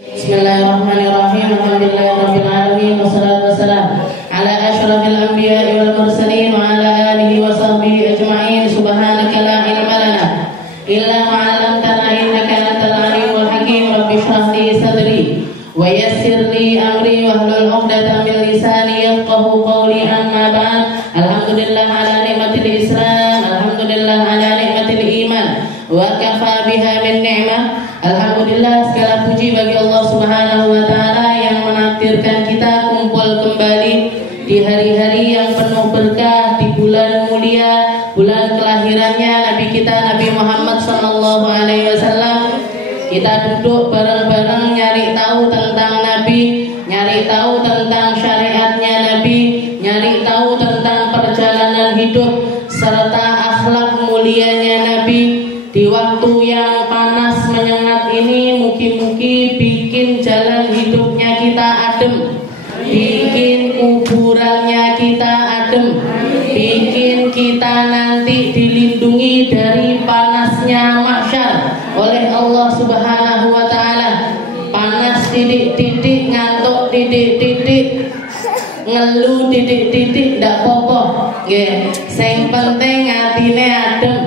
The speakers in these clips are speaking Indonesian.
Bismillahirrahmanirrahim. Alhamdulillahirabbil alamin wassalatu wassalamu ala asyrafil anbiya'i wal mursalin wa ala alihi wa sahbihi ajma'in. Subhanaka la ilma lana illa ma 'allamtana innaka antal alimul hakim. Rabbi shrah li sadri wa yassir li amri wahlul 'uqdatam min lisani yafqahu qawli. Amma ba'd. Alhamdulillah ala nikmatil Islam, alhamdulillah ala nikmatil iman, wa kafa biha min ni'mah. Alhamdulillah, segala puji bagi Allah Subhanahu wa taala yang menakdirkan kita kumpul kembali di hari-hari yang penuh berkah, di bulan mulia, bulan kelahirannya Nabi kita Nabi Muhammad sallallahu alaihi wasallam. Kita duduk bareng-bareng nyari tahu tentang Nabi, nyari tahu tentang syariatnya Nabi, nyari tahu tentang perjalanan hidup serta akhlak mulianya Nabi. Di waktu yang panas menyengat ini, mugi-mugi bikin jalan hidupnya kita adem, bikin kuburannya kita adem, bikin kita nanti dilindungi dari panasnya mahsyar oleh Allah Subhanahu wa taala. Panas titik-titik, ngantuk titik-titik, ngeluh titik-titik ndak apa-apa. Nggih, sing penting atine adem.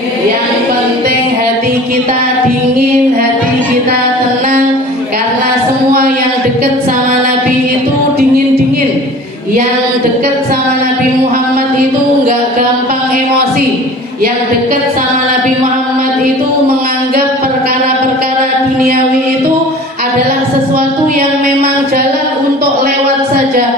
Yang penting hati kita dingin, hati kita tenang, karena semua yang dekat sama Nabi itu dingin-dingin. Yang dekat sama Nabi Muhammad itu nggak gampang emosi. Yang dekat sama Nabi Muhammad itu menganggap perkara-perkara duniawi itu adalah sesuatu yang memang jalan untuk lewat saja.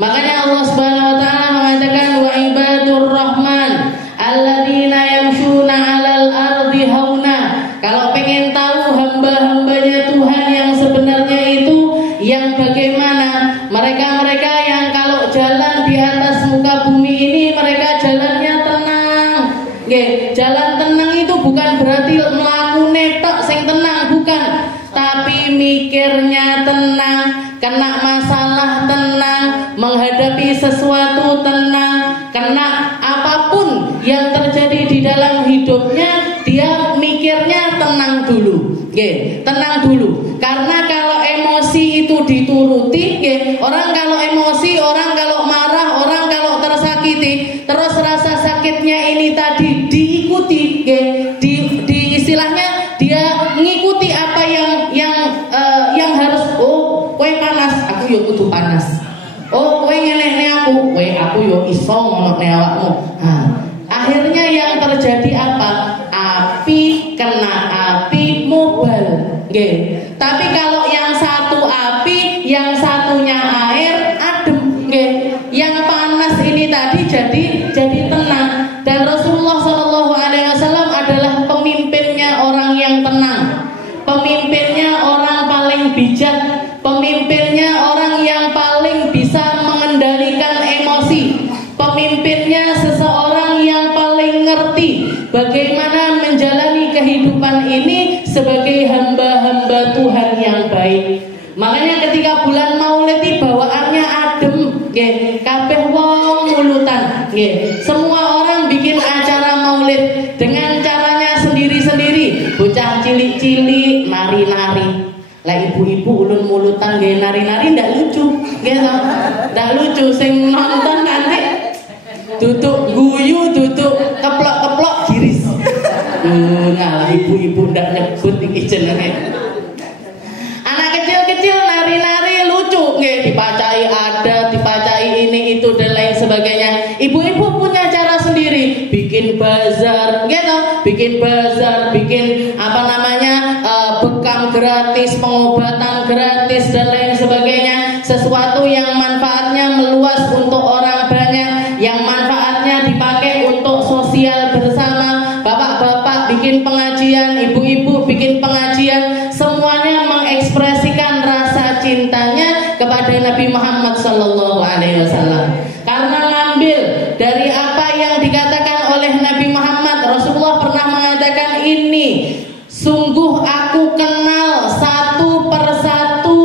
Makanya Allah Subhanahu wa taala mengatakan wa ibadur rahman alladzina yamshuna 'alal ardi hauna. Kalau pengen tahu hamba-hambanya Tuhan yang sebenarnya itu yang bagaimana, mereka-mereka yang kalau jalan di atas muka bumi ini mereka jalannya tenang. Nggih, jalan tenang itu bukan berarti mlakune tok sing tenang, bukan, tapi mikirnya tenang, kena masalah tenang, menghadapi sesuatu tenang, kena apapun yang terjadi di dalam hidupnya dia mikirnya tenang dulu. Nggih, tenang dulu. Karena kalau emosi itu dituruti, nggih, orang kalau emosi, orang kalau marah, orang kalau tersakiti, terus rasa sakitnya ini tadi diikuti, nggih, di istilahnya dia ngikuti apa yang harus. Oh, kowe panas, aku yo kudu panas. Oh, kowe ngelehne aku yo iso ngono awakmu. Akhirnya yang terjadi apa? Api kena api mobile. Nggih. Tapi kalau yang satu api, yang satunya air, adem. Nggih. Yang panas ini tadi jadi tenang. Dan Rasulullah Shallallahu alaihi wasallam adalah pemimpinnya orang yang tenang. Pemimpinnya orang paling bijak, pemimpinnya orang yang paling bisa mengendalikan emosi, pemimpinnya seseorang yang paling ngerti bagaimana menjalani kehidupan ini sebagai hamba-hamba Tuhan yang baik. Makanya ketika bulan Maulid bawaannya adem, nggih, kabeh wong mulutan, nggih. Semua orang bikin acara Maulid dengan caranya sendiri-sendiri. Bocah cilik-cilik nari-nari. Lah ibu-ibu ulun mulutan nggih nari-nari ndak lucu, nggih to? Ndak lucu, sing nonton nanti duduk guyu, duduk keplok-keplok giris. Nah, ibu-ibu ndak nyebut iki jenenge. Anak kecil-kecil nari-nari lucu, nggih, dipacai adat, dipacai ini itu dan lain sebagainya. Ibu-ibu punya cara sendiri, bikin bazar, gitu, bikin bazar, bikin apa namanya bekam gratis, pengobatan gratis dan lain sebagainya. Sesuatu yang manfaatnya meluas untuk orang banyak, yang manfaatnya dipakai untuk sosial bersama. Bapak-bapak bikin pengajian, ibu-ibu bikin pengajian, semuanya mengekspresikan rasa cintanya kepada Nabi Muhammad sallallahu alaihi wasallam. Karena ngambil dari apa yang dikatakan oleh Nabi Muhammad, Rasulullah pernah mengatakan ini, sungguh aku kenal satu persatu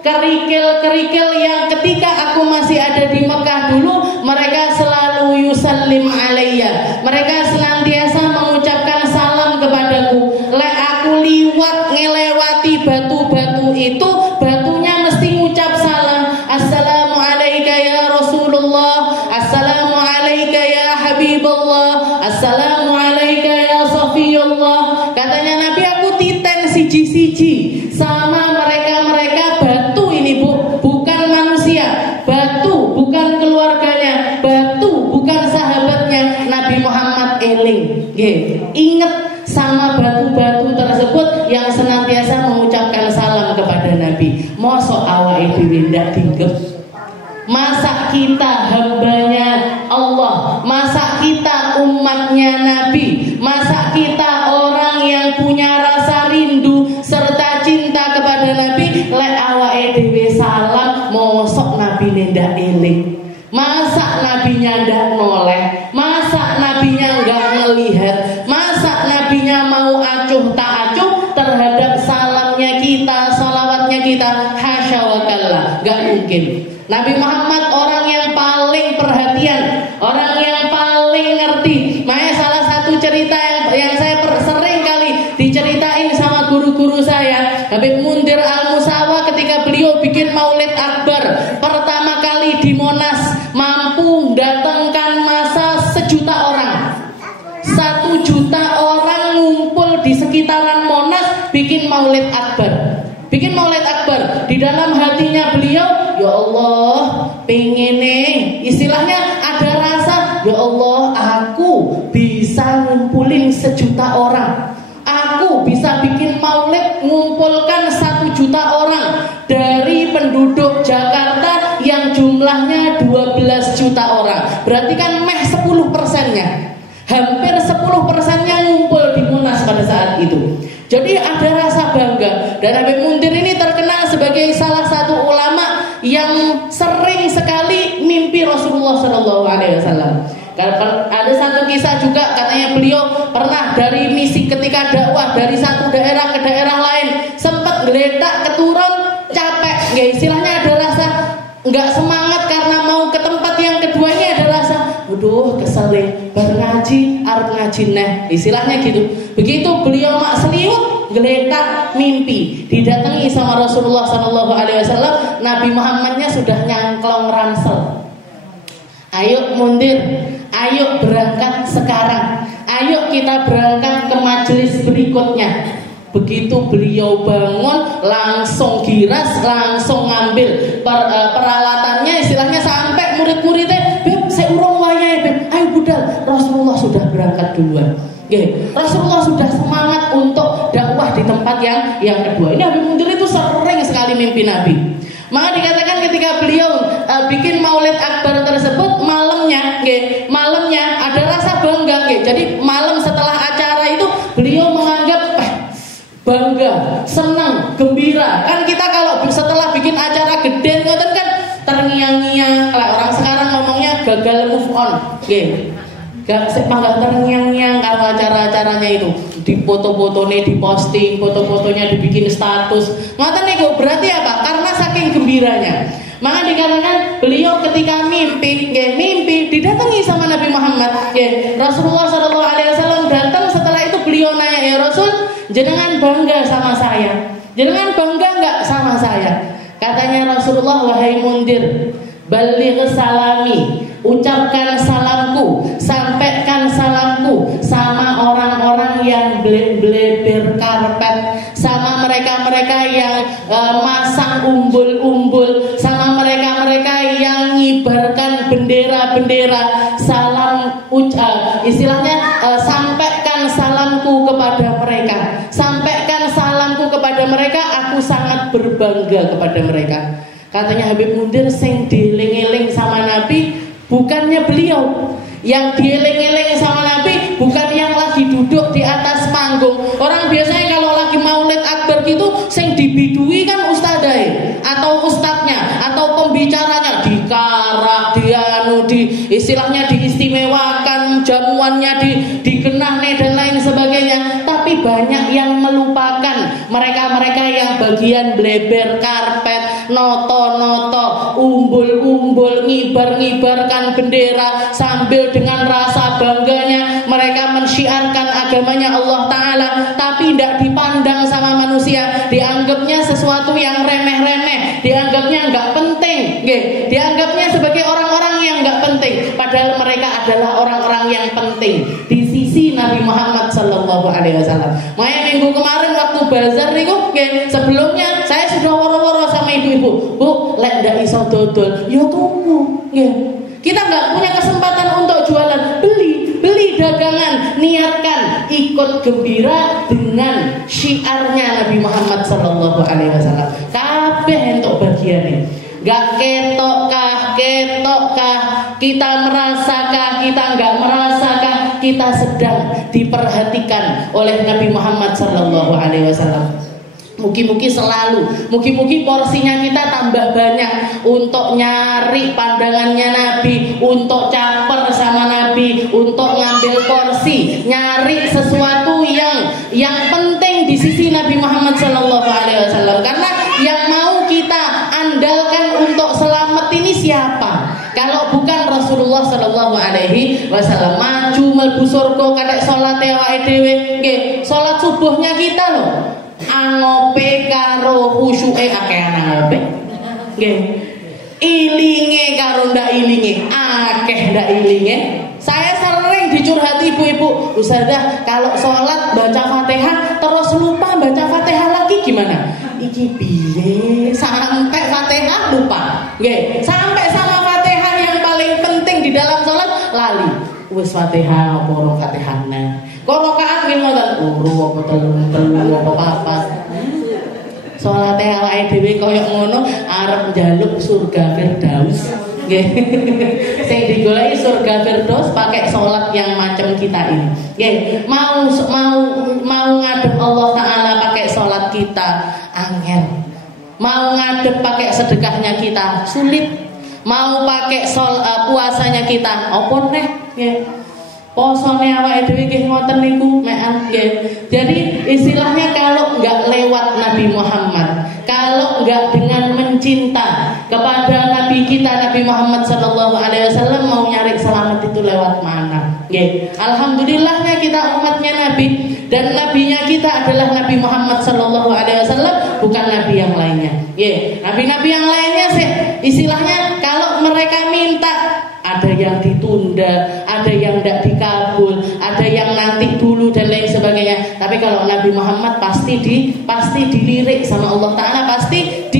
kerikil-kerikil yang ketika aku masih ada di Mekah dulu, mereka selalu yusallim alayya, mereka senantiasa mengucapkan salam kepadaku. Lek aku liwat ngelewati batu-batu itu batunya mesti ngucap salam. Assalamu alayka ya Rasulullah, assalamu alayka ya Habibullah, assalamu alayka ya Safiyullah. Katanya Nabi, aku titen siji-siji sama mereka batu ini, Bu, bukan manusia, batu bukan keluarganya, batu bukan sahabatnya. Nabi Muhammad eling, ingat sama batu-batu tersebut yang senantiasa mengucapkan salam kepada Nabi. Mosok awake dhewe ndak dinggep. Masa kita hambanya Allah, masa kita umatnya Nabi, masa kita orang yang punya rasa rindu serta cinta kepada Nabi, lek awake dhewe salam mosok Nabi ndak eling. Masa nabinya ndak noleh, masa nabinya nggak ngelihat, masa nabinya mau acuh tak acuh terhadap salamnya kita, salawatnya kita. Hasya wa kalla, nggak mungkin. Nabi Muhammad orang yang paling perhatian, orang yang paling ngerti. Makanya salah satu cerita yang saya sering kali diceritain sama guru-guru saya, Habib Mundir Al-Musawa, ketika beliau bikin Maulid Akbar pertama kali di Monas, mampu datangkan massa 1 juta orang. 1 juta orang ngumpul di sekitaran Monas bikin Maulid Akbar. Bikin Maulid Akbar. Di dalam hatinya beliau, ya Allah, pengen istilahnya ada rasa, ya Allah, aku bisa ngumpulin 1 juta orang. Aku bisa bikin maulid ngumpulkan 1 juta orang dari penduduk Jakarta yang jumlahnya 12 juta orang. Berarti kan meh 10%-nya. Hampir 10%-nya ngumpul di Monas pada saat itu. Jadi ada rasa bangga. Dan Habib Mundir ini terkenal sebagai salah satu ulama yang sering sekali mimpi Rasulullah SAW. Ada satu kisah juga, katanya beliau pernah dari misi ketika dakwah dari satu daerah ke daerah lain, sempat geletak keturun, capek, ya istilahnya ada rasa nggak semangat karena mau ke tempat yang kedua. Ini ada rasa, waduh keselin, baru ngaji, arep ngaji neh, istilahnya gitu. Begitu beliau mak seliut, geletak mimpi, didatangi sama Rasulullah SAW. Nabi Muhammadnya sudah nyangklong ransel. Ayo Mundir, ayo berangkat sekarang, ayo kita berangkat ke majelis berikutnya. Begitu beliau bangun, langsung giras, langsung ngambil peralatannya, istilahnya sampai murid-muridnya, Beb, saya urung wayahe, Beb, ayo budal. Rasulullah sudah berangkat duluan. Rasulullah sudah semangat untuk dakwah di tempat yang kedua. Ini Habib Mundir itu sering sekali mimpi Nabi. Maka dikatakan ketika beliau bikin Maulid Akbar tersebut, malamnya ada rasa bangga. Jadi malam setelah acara itu beliau menganggap bangga, senang, gembira. Kan kita kalau setelah bikin acara gede ngoten kan terngiang-ngiang. Kalau orang sekarang ngomongnya gagal move on. Gak sepanggal terngiang-ngiang karena acara-acaranya itu. Di foto-fotonya diposting, foto-fotonya dibikin status. Ngoten niku berarti apa? Karena saking gembiranya. Maka dikatakan beliau ketika mimpi didatangi sama Nabi Muhammad. Rasulullah SAW datang. Setelah itu beliau nanya, ya Rasul, jenengan bangga sama saya? Jenengan bangga nggak sama saya? Katanya Rasulullah, wahai Mundir, baligh salami, ucapkan salamku, sampaikan salamku sama orang-orang yang bleber karpet, sama mereka-mereka yang masang umbul-umbul, sama mereka-mereka yang ngibarkan bendera-bendera. Salam istilahnya sampaikan salamku kepada mereka, sampaikan salamku kepada mereka, aku sangat berbangga kepada mereka. Katanya Habib Mundir, sing dieling-eling sama Nabi bukannya beliau, yang dieling-eling sama Nabi bukan yang lagi duduk di atas panggung. Orang biasanya kalau lagi Maulid Akbar gitu, sing dibidui kan ustadzai atau ustadznya atau pembicaranya, dikarak, istilahnya diistimewakan, jamuannya dikenahne dan lain sebagainya. Tapi banyak yang melupakan mereka-mereka yang bagian bleber karpet, noto-noto, umbul-umbul, ngibar-ngibarkan bendera sambil dengan rasa bangganya mereka mensyiarkan agamanya Allah Ta'ala, tapi tidak dipandang sama manusia, dianggapnya sesuatu yang remeh-remeh, dianggapnya nggak penting, dianggapnya sebagai orang-orang yang nggak penting, padahal mereka adalah orang-orang yang penting di sisi Nabi Muhammad Sallallahu Alaihi Wasallam. Makanya minggu kemarin waktu bazar niku, sebelumnya saya sudah woro-woro sama ibu-ibu, Bu, lek ndak iso dodol, yo tuku, kita nggak punya kesempatan untuk jualan, beli dagangan, niatkan ikut gembira dengan syiarnya Nabi Muhammad Sallallahu Alaihi Wasallam. Kabeh entuk bagiane. Gak ketokkah, kita merasakah, kita nggak merasakah, kita sedang diperhatikan oleh Nabi Muhammad Sallallahu Alaihi Wasallam. Mugi-mugi porsinya kita tambah banyak untuk nyari pandangannya Nabi, untuk caper sama Nabi, untuk ngambil porsi, nyari sesuatu yang penting di sisi Nabi Muhammad Sallallahu Alaihi Wasallam. Karena yang mau kita andalkan untuk selamat ini siapa? Kalau bukan Rasulullah Sallallahu Alaihi Wasallam. Maju mlebu surga kadek salat awake dhewe, nggih, salat subuhnya kita loh. Angope karo khusyuke akehan angope, nggih. Ilinge karo ndak ilinge, akeh ndak ilinge. Saya sering dicurhati ibu-ibu, Ustazah, kalau sholat baca Fatihah terus lupa baca Fatihah lagi gimana? Iki piye? Sampai Fatihah lupa, nggih. Sampai sama Fatihah yang paling penting di dalam sholat lali. Wis Fatihah apa ora Fatihahna? Kok rakaat nggih ngoten, apa telu apa papat. Salate awake dhewe koyo ngono arep njaluk surga Firdaus. Nggih. Sing digoleki surga Firdaus pakai salat yang macam kita ini. Nggih. Mau ngadep Allah Taala pakai salat kita angel. Mau ngadep pakai sedekahnya kita sulit. Mau pakai puasanya kita opo neh, nggih. Posone awake dhewe nggih ngoten niku mekan nggih. Jadi istilahnya kalau enggak lewat Nabi Muhammad, kalau enggak dengan mencinta kepada Nabi kita Nabi Muhammad Sallallahu Alaihi Wasallam, mau nyari selamat itu lewat mana? Nggih. Alhamdulillahnya kita umatnya Nabi dan nabinya kita adalah Nabi Muhammad Sallallahu Alaihi Wasallam, bukan nabi yang lainnya. Nggih. Nabi-nabi yang lainnya sih istilahnya kalau mereka minta ada yang ditunda, ada yang tidak dikabul, ada yang nanti dulu dan lain sebagainya. Tapi kalau Nabi Muhammad pasti dilirik sama Allah Taala, pasti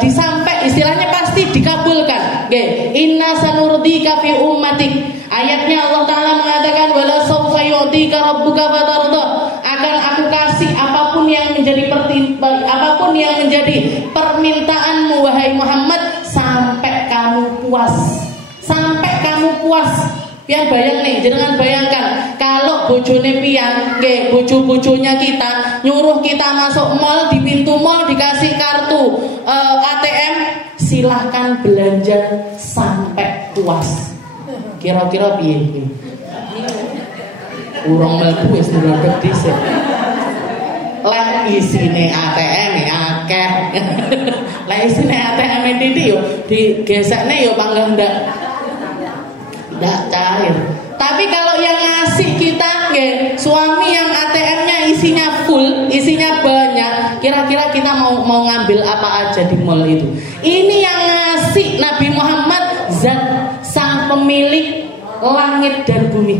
disampai, istilahnya pasti dikabulkan. Okay. Inna sanurdika fi ummatik. Ayatnya Allah Taala mengatakan wala sawfa yu'tika rabbuka fatarda. Akan aku kasih apapun yang menjadi permintaanmu wahai Muhammad sampai kamu puas. Sampai kamu puas. Pian bayang nih, jangan bayangkan kalau bojone pian, bojo-bojonya kita nyuruh kita masuk mall, di pintu mall dikasih kartu ATM, silahkan belanja sampai puas. Kira-kira piye? Urung mlebu wis ndrodok dhisik. Lek isine ATM akeh. Lek isine ATM titik yo digesekne yo panggah ndak cair. Tapi kalau yang ngasih kita suami yang ATM-nya isinya full, isinya banyak, kira-kira kita mau ngambil apa aja di mall itu. Ini yang ngasih Nabi Muhammad, zat sang pemilik langit dan bumi,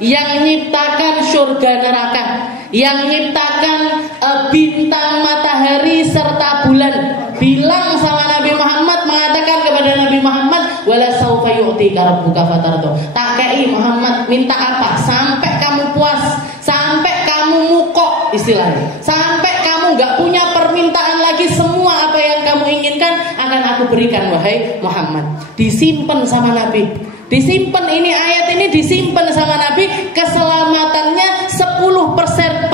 yang nyiptakan surga neraka, yang nyiptakan bintang, matahari serta bulan. Bilang sama Nabi Muhammad, mengatakan kepada Nabi Muhammad, wala saufa yu'tika rabbuka fatardo. Tak kei Muhammad, minta apa? Sampai kamu puas, sampai kamu mukok istilahnya, sampai kamu gak punya permintaan lagi, semua apa yang kamu inginkan akan aku berikan wahai Muhammad. Disimpan sama Nabi, disimpan, ini ayat ini disimpan sama Nabi, keselamatannya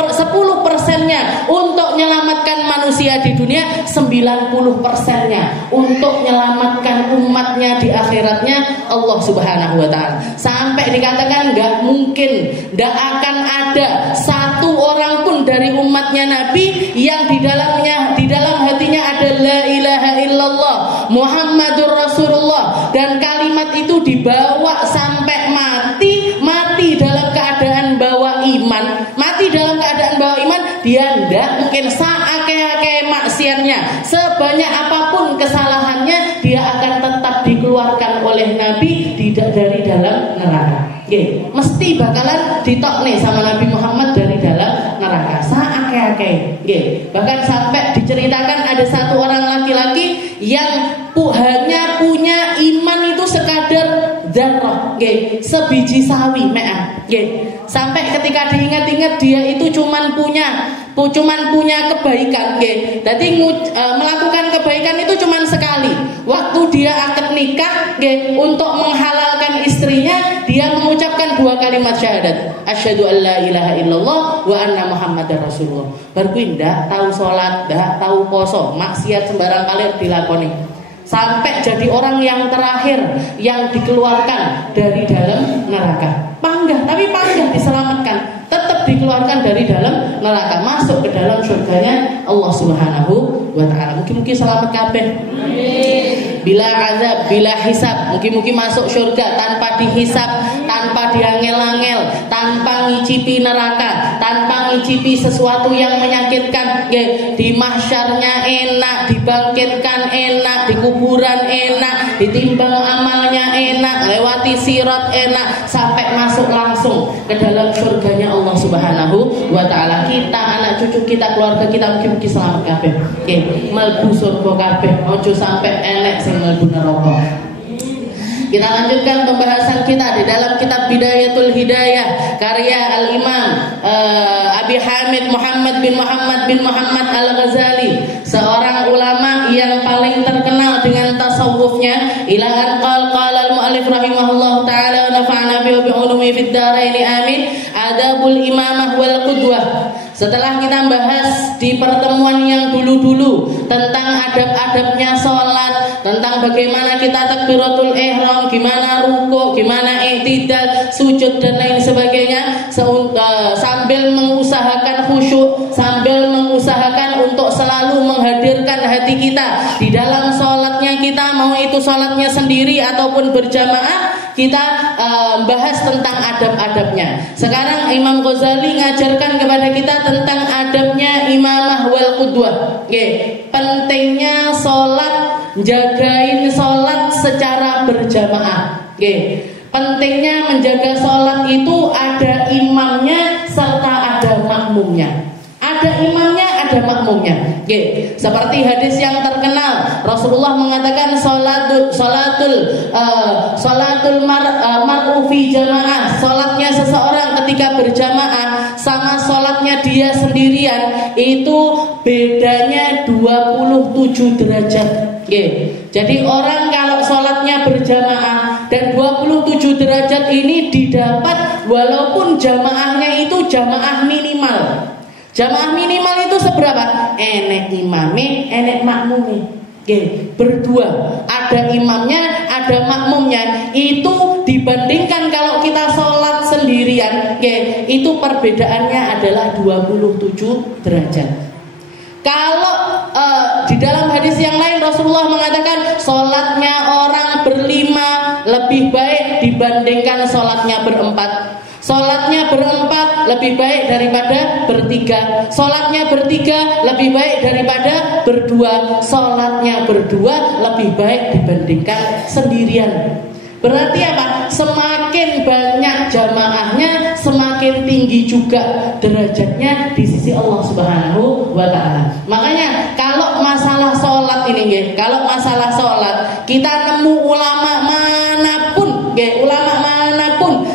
10%-nya untuk menyelamatkan manusia di dunia, 90%-nya untuk menyelamatkan umatnya di akhiratnya Allah Subhanahu wa taala. Sampai dikatakan enggak mungkin, enggak akan ada satu orang pun dari umatnya Nabi yang di dalam hatinya ada la ilaha illallah Muhammadur Rasulullah, dan kalimat itu dibawa sampai mati dalam keadaan bawa iman, dia ndak mungkin saake-ake maksiatnya, sebanyak apapun kesalahannya, dia akan tetap dikeluarkan oleh Nabi tidak dari dalam neraka. Mesti bakalan ditokne sama Nabi Muhammad dari dalam neraka. Saake-ake. Bahkan sampai diceritakan ada satu orang laki-laki yang hanya punya iman itu sekadar dzarrah, sebiji sawi me'ah. Sampai ketika diingat-ingat dia itu cuman punya kebaikan, jadi melakukan kebaikan itu cuman sekali. Waktu dia akad nikah, untuk menghalalkan istrinya, dia mengucapkan 2 kalimat syahadat, asyhadu an la ilaha illallah wa anna muhammadar rasulullah. Berpindah, tahu sholat, dah tahu poso, maksiat sembarang kali dilakoni. Sampai jadi orang yang terakhir yang dikeluarkan dari dalam neraka. Panggah, tapi panggah diselamatkan, tetap dikeluarkan dari dalam neraka, masuk ke dalam surganya Allah Subhanahu wa ta'ala. Mungkin selamat kabeh. Bila azab, bila hisab, mungkin masuk surga tanpa dihisab, tanpa diangel-angel, tanpa ngicipi neraka, tanpa ngicipi sesuatu yang menyakitkan. Di mahsyarnya enak, dibangkitkan enak, di kuburan enak, ditimbang amalnya enak, lewati sirat enak, sampai masuk langsung ke dalam surganya Allah Subhanahu wa ta'ala. Kita, anak cucu kita, keluarga kita mungkin selamat kabeh. Mlebu surga kabeh, ojo sampai enek sing mlebu neraka. Kita lanjutkan pembahasan kita di dalam kitab Bidayatul Hidayah karya Al-Imam Abi Hamid Muhammad bin Muhammad Al-Ghazali, seorang ulama yang paling terkenal dengan tasawufnya. Ila an qala al-mu'allif rahimahullah ta'ala wa nafa'ana bi ulumi fid dharain amin. Adabul imamah wal qudwah. Setelah kita bahas di pertemuan yang dulu-dulu tentang adab-adabnya sholat, tentang bagaimana kita takbiratul ihram, gimana ruku', gimana i'tidal, sujud dan lain sebagainya, sambil mengusahakan khusyuk, sambil mengusahakan untuk selalu menghadirkan hati kita di dalam sholatnya kita, mau itu sholatnya sendiri ataupun berjamaah, kita bahas tentang adab-adabnya. Sekarang Imam Ghazali ngajarkan kepada kita tentang adabnya imamah wal qudwah. Pentingnya sholat, jagain sholat secara berjamaah. Pentingnya menjaga sholat itu ada imamnya serta ada makmumnya. Ada imamnya, ada makmumnya. Seperti hadis yang terkenal, Rasulullah mengatakan salatul mar'u fi jamaah. Salatnya seseorang ketika berjamaah sama salatnya dia sendirian itu bedanya 27 derajat. Jadi orang kalau salatnya berjamaah dan 27 derajat ini didapat walaupun jamaahnya itu jamaah minimal. Jamaah minimal itu seberapa? Enek imame, enek makmume. Berdua, ada imamnya, ada makmumnya. Itu dibandingkan kalau kita sholat sendirian, itu perbedaannya adalah 27 derajat. Kalau di dalam hadis yang lain Rasulullah mengatakan sholatnya orang berlima lebih baik dibandingkan sholatnya berempat. Sholatnya berempat lebih baik daripada bertiga. Sholatnya bertiga lebih baik daripada berdua. Sholatnya berdua lebih baik dibandingkan sendirian. Berarti apa? Semakin banyak jamaahnya, semakin tinggi juga derajatnya di sisi Allah Subhanahu wa ta'ala. Makanya kalau masalah sholat ini, kalau masalah sholat, kita nemu ulama manapun,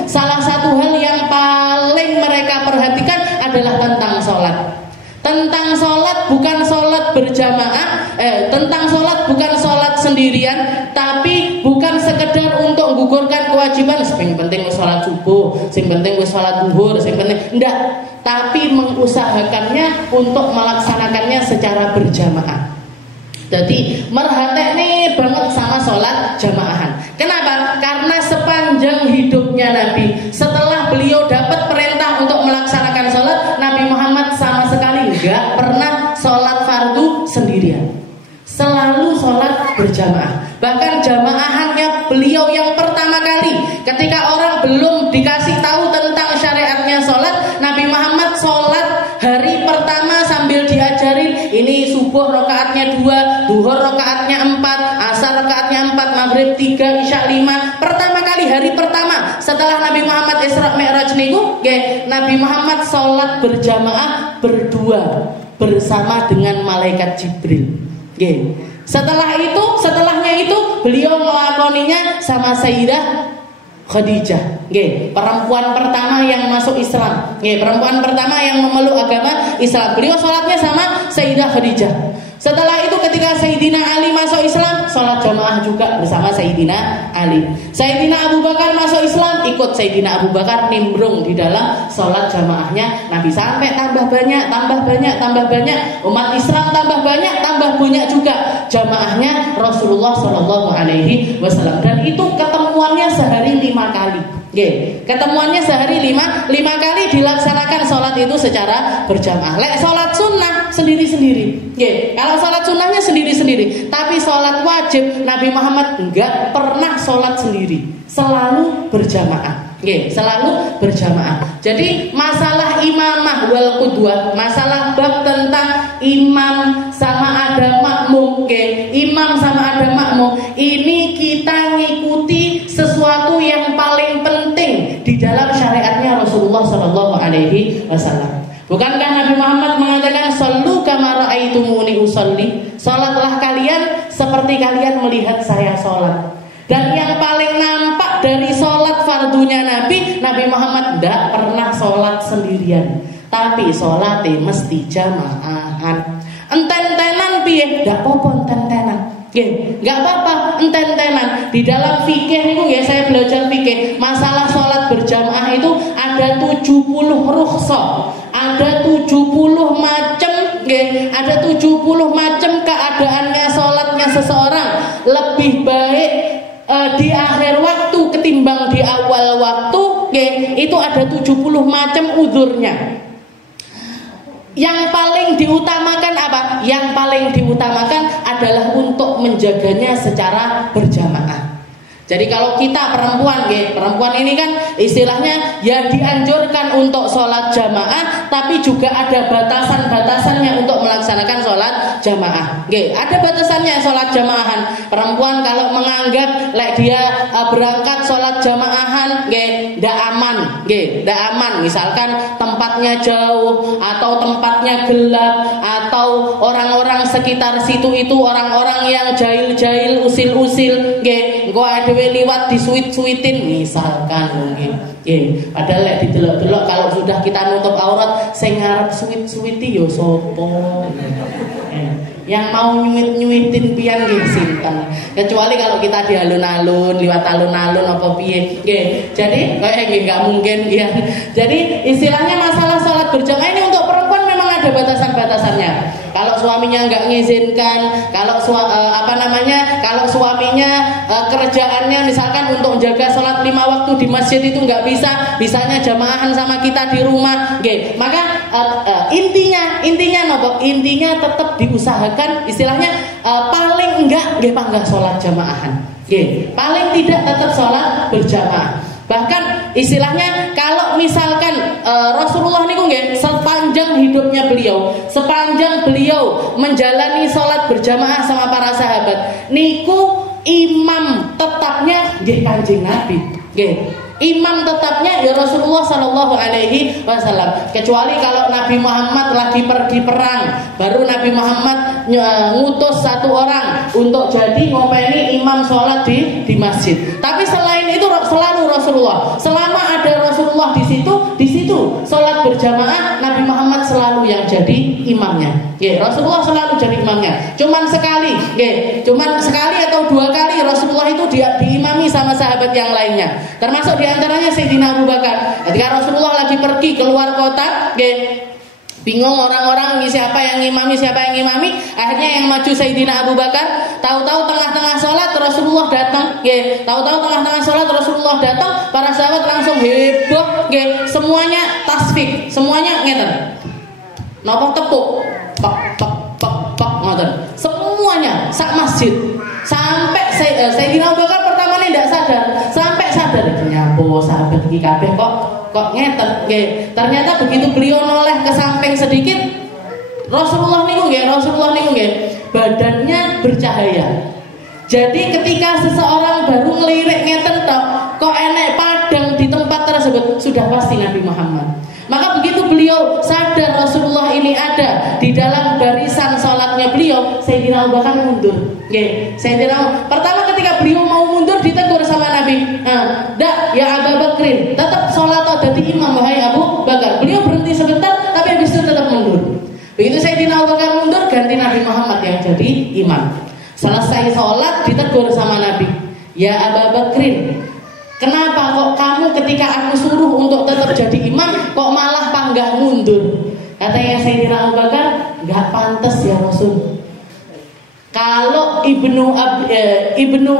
salah satu hal yang paling mereka perhatikan adalah tentang sholat. Tentang sholat bukan sholat berjamaah, tentang sholat bukan sholat sendirian, tapi bukan sekedar untuk menggugurkan kewajiban. Yang penting sholat subuh, yang penting sholat duhur, yang penting enggak, tapi mengusahakannya untuk melaksanakannya secara berjamaah. Jadi merhatekne banget sama sholat jamaahan. Kenapa? Karena sepanjang hidupnya Nabi, setelah beliau dapat perintah untuk melaksanakan sholat, Nabi Muhammad sama sekali enggak pernah sholat fardu sendirian. Selalu sholat berjamaah. Bahkan jamaahannya beliau yang pertama kali, ketika orang belum dikasih tahu tentang syariatnya sholat, Nabi Muhammad sholat hari pertama sambil diajarin, ini subuh rakaatnya 2, duhur rakaatnya 4, asar rakaatnya 4, maghrib 3, isya 5. Pertama kali, hari pertama setelah Nabi Muhammad Isra Mi'raj niku, Nabi Muhammad sholat berjamaah berdua bersama dengan malaikat Jibril. Setelahnya itu beliau melakoninya sama Sayyidah Khadijah, perempuan pertama yang masuk Islam, perempuan pertama yang memeluk agama Islam. Beliau sholatnya sama Sayyidah Khadijah. Setelah itu ketika Sayyidina Ali masuk Islam, sholat jamaah juga bersama Sayyidina Ali. Sayyidina Abu Bakar masuk Islam, ikut Sayyidina Abu Bakar nimbrung di dalam sholat jamaahnya Nabi. Sampai tambah banyak umat Islam, tambah banyak juga jamaahnya Rasulullah SAW. Dan itu ketemuannya sehari 5 kali. Ketemuannya sehari 5 kali dilaksanakan sholat itu secara berjamaah. Sholat sunnah sendiri-sendiri. Kalau sholat sunnahnya sendiri-sendiri, tapi sholat wajib Nabi Muhammad enggak pernah sholat sendiri, selalu berjamaah. Selalu berjamaah. Jadi masalah imamah wal qudwah, masalah bab tentang imam sama ada makmum, imam sama ada makmum, ini kita ngikuti sesuatu yang paling penting di dalam syariatnya Rasulullah SAW. Bukankah Nabi Muhammad mengatakan sallu kama ra'aitumuni usolli, salatlah kalian seperti kalian melihat saya salat. Dan yang paling nampak dari sholat fardunya Nabi Muhammad tidak pernah sholat sendirian, tapi sholatnya mesti jamaahan. Enten-tenan piye? Tidak apa-apa enten-tenan. Nggak apa-apa enten-tenan. Di dalam fikih itu saya belajar fikih, masalah sholat berjamaah itu ada 70 rukhsah, ada 70 macam, ada 70 macam keadaannya sholatnya seseorang. Lebih baik di akhir waktu ketimbang di awal waktu, itu ada 70 macam uzurnya. Yang paling diutamakan apa? Yang paling diutamakan adalah untuk menjaganya secara berjamaah. Jadi kalau kita perempuan ini kan istilahnya ya dianjurkan untuk sholat jamaah, tapi juga ada batasan-batasannya untuk melaksanakan sholat jamaah. Ada batasannya sholat jamaahan. Perempuan kalau menganggap dia berangkat sholat jamaahan, tidak aman. Misalkan tempatnya jauh atau tempatnya gelap atau orang-orang sekitar situ itu orang-orang yang jahil-jahil, usil-usil, engko adewe liwat disuit-suitin misalkan mungkin. Padahal lek didelok-delok kalau sudah kita nutup aurat, sing ngarep suit-suiti yo sapa? Yang mau nyuit-nyuitin pian nggih sinten. Kecuali kalau kita di alun-alun, liwat alun-alun apa piye. Jadi kayak nggih enggak mungkin ya. Jadi istilahnya masalah salat berjamaah ini untuk perempuan memang ada batasan-batasannya. Kalau suaminya nggak mengizinkan, kalau kalau suaminya kerjaannya misalkan untuk menjaga sholat 5 waktu di masjid itu nggak bisa, bisanya jamaahan sama kita di rumah, maka intinya nopo? Intinya tetap diusahakan, istilahnya paling enggak panggah sholat jamaahan, paling tidak tetap sholat berjamaah. Bahkan istilahnya kalau misalkan Rasulullah niku sepanjang hidupnya beliau, sepanjang beliau menjalani sholat berjamaah sama para sahabat, niku imam tetapnya Kanjeng Nabi. Imam tetapnya ya Rasulullah SAW. Kecuali kalau Nabi Muhammad lagi pergi perang, baru Nabi Muhammad ngutus satu orang untuk jadi ngopeni imam sholat di masjid. Tapi selain itu selalu Rasulullah. Selama ada Rasulullah di situ sholat berjamaah Nabi Muhammad selalu yang jadi imamnya. Rasulullah selalu jadi imamnya. Cuman sekali atau 2 kali Rasulullah itu diimami sama sahabat yang lainnya. Termasuk diantaranya Sayyidina Abu Bakar. Ketika Rasulullah lagi pergi keluar kota, bingung orang-orang siapa yang ngimami, akhirnya yang maju Sayyidina Abu Bakar. Tahu-tahu tengah-tengah sholat Rasulullah datang, para sahabat langsung heboh, semuanya tasbih, semuanya ngeten, nopo tepuk, pak ngoten, semuanya sak masjid. Sampai Sayyidina Abu Bakar pertama ini tidak sadar, nyapo sahabat iki kabeh kok ngeten. Ternyata begitu beliau noleh ke samping sedikit, Rasulullah niku nggih badannya bercahaya. Jadi ketika seseorang baru ngelirik ngeten tok, kok enek padang di tempat tersebut, sudah pasti Nabi Muhammad. Maka begitu beliau sadar Rasulullah ini ada di dalam barisan sholatnya beliau, Sayyidina Abu Bakar mundur. Sayyidina pertama ketika beliau mau mundur ditegur sama Nabi. Dak ya Abu Bakrin, tetap sholat atau jadi imam wahai Abu Bakar. Beliau berhenti sebentar, tapi habis itu tetap mundur. Begitu Sayyidina Abu Bakar mundur, ganti Nabi Muhammad yang jadi imam. Selesai sholat ditegur sama Nabi, ya Abu Bakrin, kenapa kok kamu ketika aku suruh untuk tetap jadi imam kok malah panggah mundur? Katanya Sayyidina Abu Bakar, nggak pantas ya Rasul. Kalau Ibnu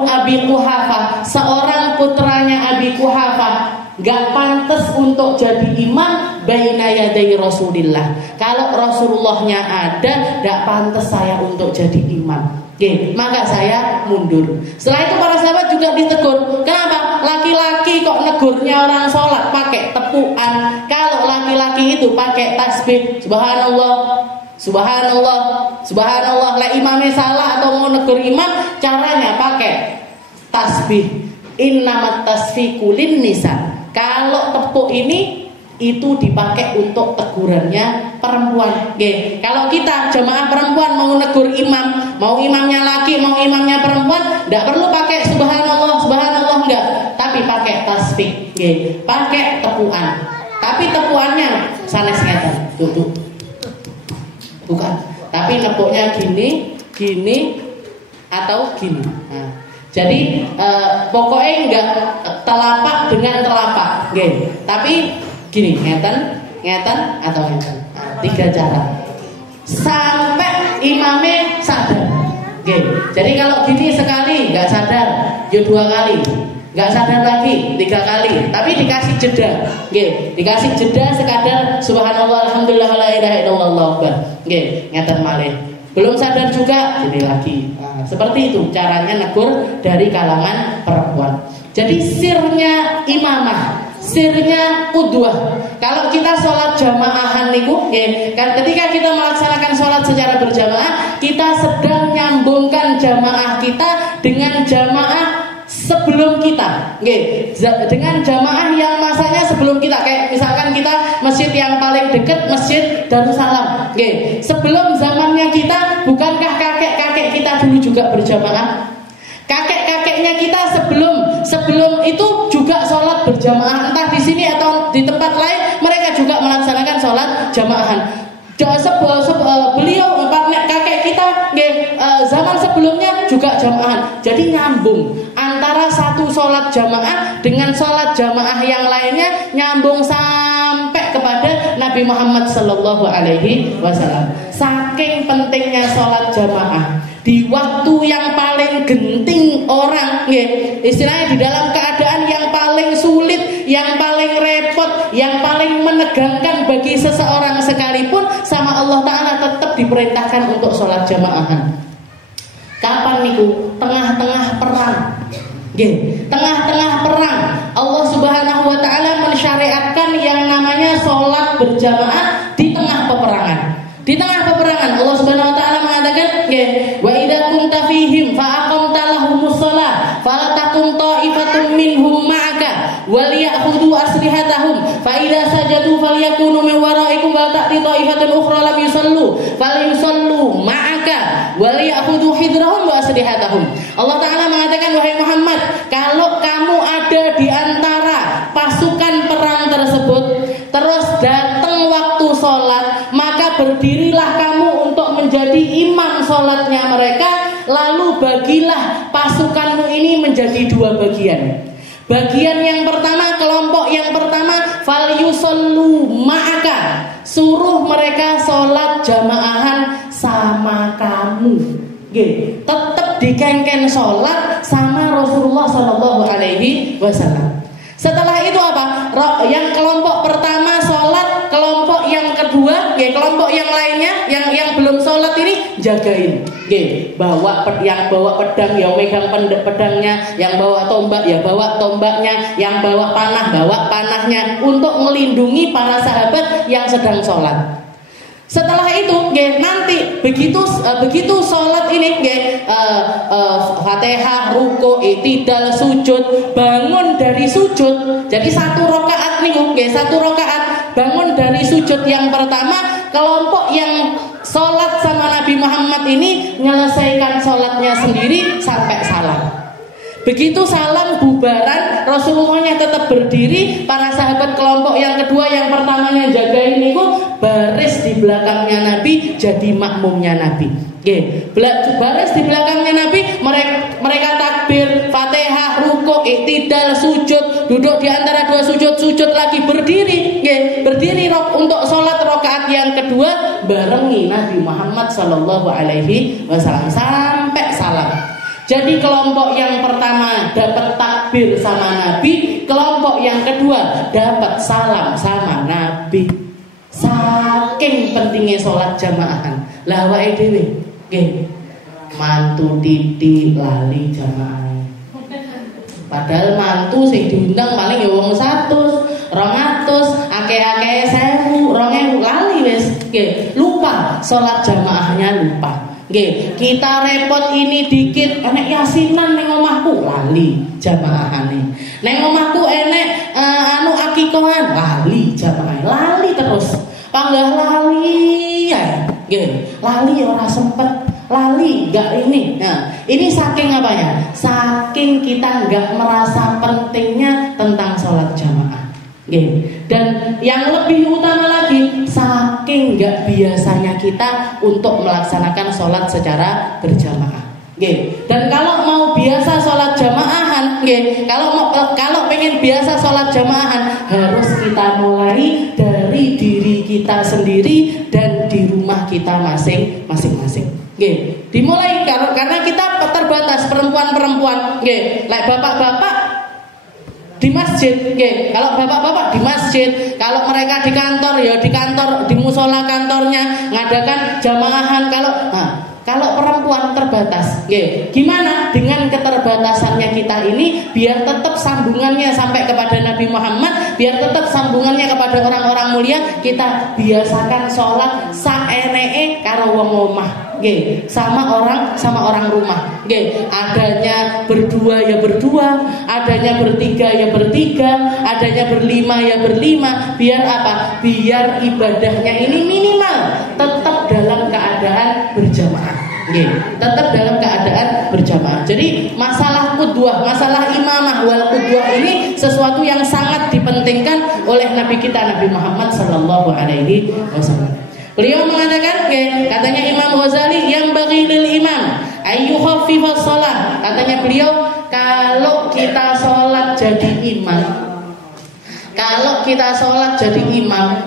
Abi Quhafah, seorang putranya Abi Quhafah, nggak pantas untuk jadi imam baina yaday Rasulillah. Kalau Rasulullahnya ada, nggak pantas saya untuk jadi imam. Maka saya mundur. Setelah itu para sahabat juga ditegur. Kenapa? Laki-laki kok negurnya orang sholat pakai tepuan, kalau laki-laki itu pakai tasbih, subhanallah, subhanallah, subhanallah. Lah imamnya salah atau mau negur imam, caranya pakai tasbih. Innamat tasfiqu lin nisa. Kalau tepuk ini itu dipakai untuk tegurannya perempuan. Kalau kita jamaah perempuan mau negur imam, mau imamnya laki, mau imamnya perempuan, tidak perlu pakai subhanallah, subhanallah, enggak, tapi pakai tasbih, pakai tepuan. Tapi tepuannya sanes ngeten, tuh. Bukan. Tapi nepuknya gini atau gini. Nah, jadi pokoknya enggak telapak dengan telapak, tapi gini, ngeten atau ngeten. Nah, 3 cara. Sampai imamnya sadar. Jadi kalau gini sekali nggak sadar, ya 2 kali. Nggak sadar lagi 3 kali. Tapi dikasih jeda. Dikasih jeda sekadar subhanallah alhamdulillah la ilaha illallah Allahu akbar. Ngeten malih. Belum sadar juga jadi lagi. Nah, seperti itu caranya negur dari kalangan perempuan. Jadi sirnya imamah, sirnya udwah. Kalau kita sholat jamaahan niku, kan ketika kita melaksanakan sholat secara berjamaah, kita sedang nyambungkan jamaah kita dengan jamaah sebelum kita, dengan jamaah yang masanya sebelum kita. Kayak misalkan kita masjid yang paling dekat masjid Darussalam, sebelum zamannya kita, bukankah kakek-kakek kita dulu juga berjamaah? Kakek-kakeknya kita sebelum itu juga sholat berjamaah, entah di sini atau di tempat lain, mereka juga melaksanakan sholat jamaahan. Beliau kakek kita zaman sebelumnya juga jamaahan. Jadi nyambung antara satu sholat jamaah dengan sholat jamaah yang lainnya, nyambung sampai kepada Nabi Muhammad Sallallahu Alaihi Wasallam. Saking pentingnya sholat jamaah di waktu yang paling genting orang, istilahnya di dalam keadaan yang paling sulit, yang paling repot, yang paling menegangkan bagi seseorang sekalipun, sama Allah Ta'ala tetap diperintahkan untuk sholat jamaahan. Kapan niku? Tengah-tengah perang. Tengah-tengah perang Allah Subhanahu wa Ta'ala mensyariatkan yang namanya sholat berjamaah di tengah peperangan. Di tengah peperangan Allah Subhanahu wa Ta'ala mengatakan, wa idza kunta fihim fa aqamta lahumus shalah fala takum ta'ifatun minhum ma'aka wal ya'khudhu aslihatahum fa idza sajadu falyakunu min wara'ikum wa ta'ti ta'ifatun ukhra lam yusallu falyusallu ma'aka wal ya'khudhu hidrahum wa aslihatahum. Allah Ta'ala mengatakan, wahai Muhammad, kalau kamu ada di antara pasukan perang tersebut, terus datang waktu sholat, maka berdirilah kamu untuk menjadi imam sholatnya mereka. Lalu bagilah pasukanmu ini menjadi 2 bagian. Bagian yang pertama, kelompok yang pertama, fal yusallu ma'aka, suruh mereka sholat jamaahan sama kamu. Tetap dikengken sholat sama Rasulullah Sallallahu Alaihi Wasallam. Setelah itu apa? Yang kelompok pertama sholat, kelompok yang kedua, kelompok yang lainnya yang belum sholat ini jagain. Bawa pedang, yang megang pedangnya, yang bawa tombak ya bawa tombaknya, yang bawa panahnya untuk melindungi para sahabat yang sedang sholat. Setelah itu nanti begitu sholat ini Fatihah, ruku, i'tidal, sujud, bangun dari sujud. Jadi satu rakaat bangun dari sujud yang pertama, kelompok yang sholat sama Nabi Muhammad ini menyelesaikan sholatnya sendiri sampai salam. Begitu salam bubaran, Rasulullahnya tetap berdiri. Para sahabat kelompok yang kedua, yang pertamanya jagain niku baris di belakangnya Nabi, jadi makmumnya Nabi. Baris di belakangnya Nabi, mereka takbir, Fatihah, ruku, i'tidal, sujud, duduk di antara dua sujud lagi, berdiri, berdiri untuk sholat rakaat yang kedua, barengi Nabi Muhammad Sallallahu Alaihi Wasallam sampai salam. Jadi kelompok yang pertama dapat takbir sama Nabi, kelompok yang kedua dapat salam sama Nabi. Saking pentingnya sholat jamaahan. Lah awake dhewe nggih mantu titik lali jamaah. Padahal mantu sing diundang paling ya wong 100, 200, akeh-akeh 1000, 2000 lali wis. Nggih, lupa sholat jamaahnya lupa. Kita repot ini dikit, enek yasinan ning omahku lali jamaahane. Ning omahku enek akikohan lali jamaah. Lali terus. Panggah lali ya. Lali ora sempet, lali enggak ini. Nah, ini saking apanya? Saking kita enggak merasa pentingnya tentang sholat jamaah. Dan yang lebih utama lagi, saking gak biasanya kita untuk melaksanakan sholat secara berjamaah. Dan kalau mau biasa sholat jamaahan, kalau pengen biasa sholat jamaahan, harus kita mulai dari diri kita sendiri dan di rumah kita masing-masing. Dimulai karena kita terbatas perempuan-perempuan, like bapak-bapak di masjid, kalau bapak-bapak di masjid, kalau mereka di kantor ya di kantor, di musola kantornya ngadakan jamaahan. Kalau perempuan terbatas, gimana dengan keterbatasannya kita ini biar tetap sambungannya sampai kepada Nabi Muhammad, biar tetap sambungannya kepada orang-orang mulia, kita biasakan sholat saenee karo wong omah. Sama orang rumah. Adanya berdua ya berdua, adanya bertiga ya bertiga, adanya berlima ya berlima. Biar apa? Biar ibadahnya ini minimal tetap dalam keadaan berjamaah. Tetap dalam keadaan berjamaah. Jadi masalah qudwah, masalah imamah wal qudwah ini sesuatu yang sangat dipentingkan oleh Nabi kita Nabi Muhammad Sallallahu Alaihi Wasallam. Beliau mengatakan, katanya Imam Ghazali, yang bagi lil imam ayyukhaffifas shalah. Katanya beliau, kalau kita sholat jadi imam,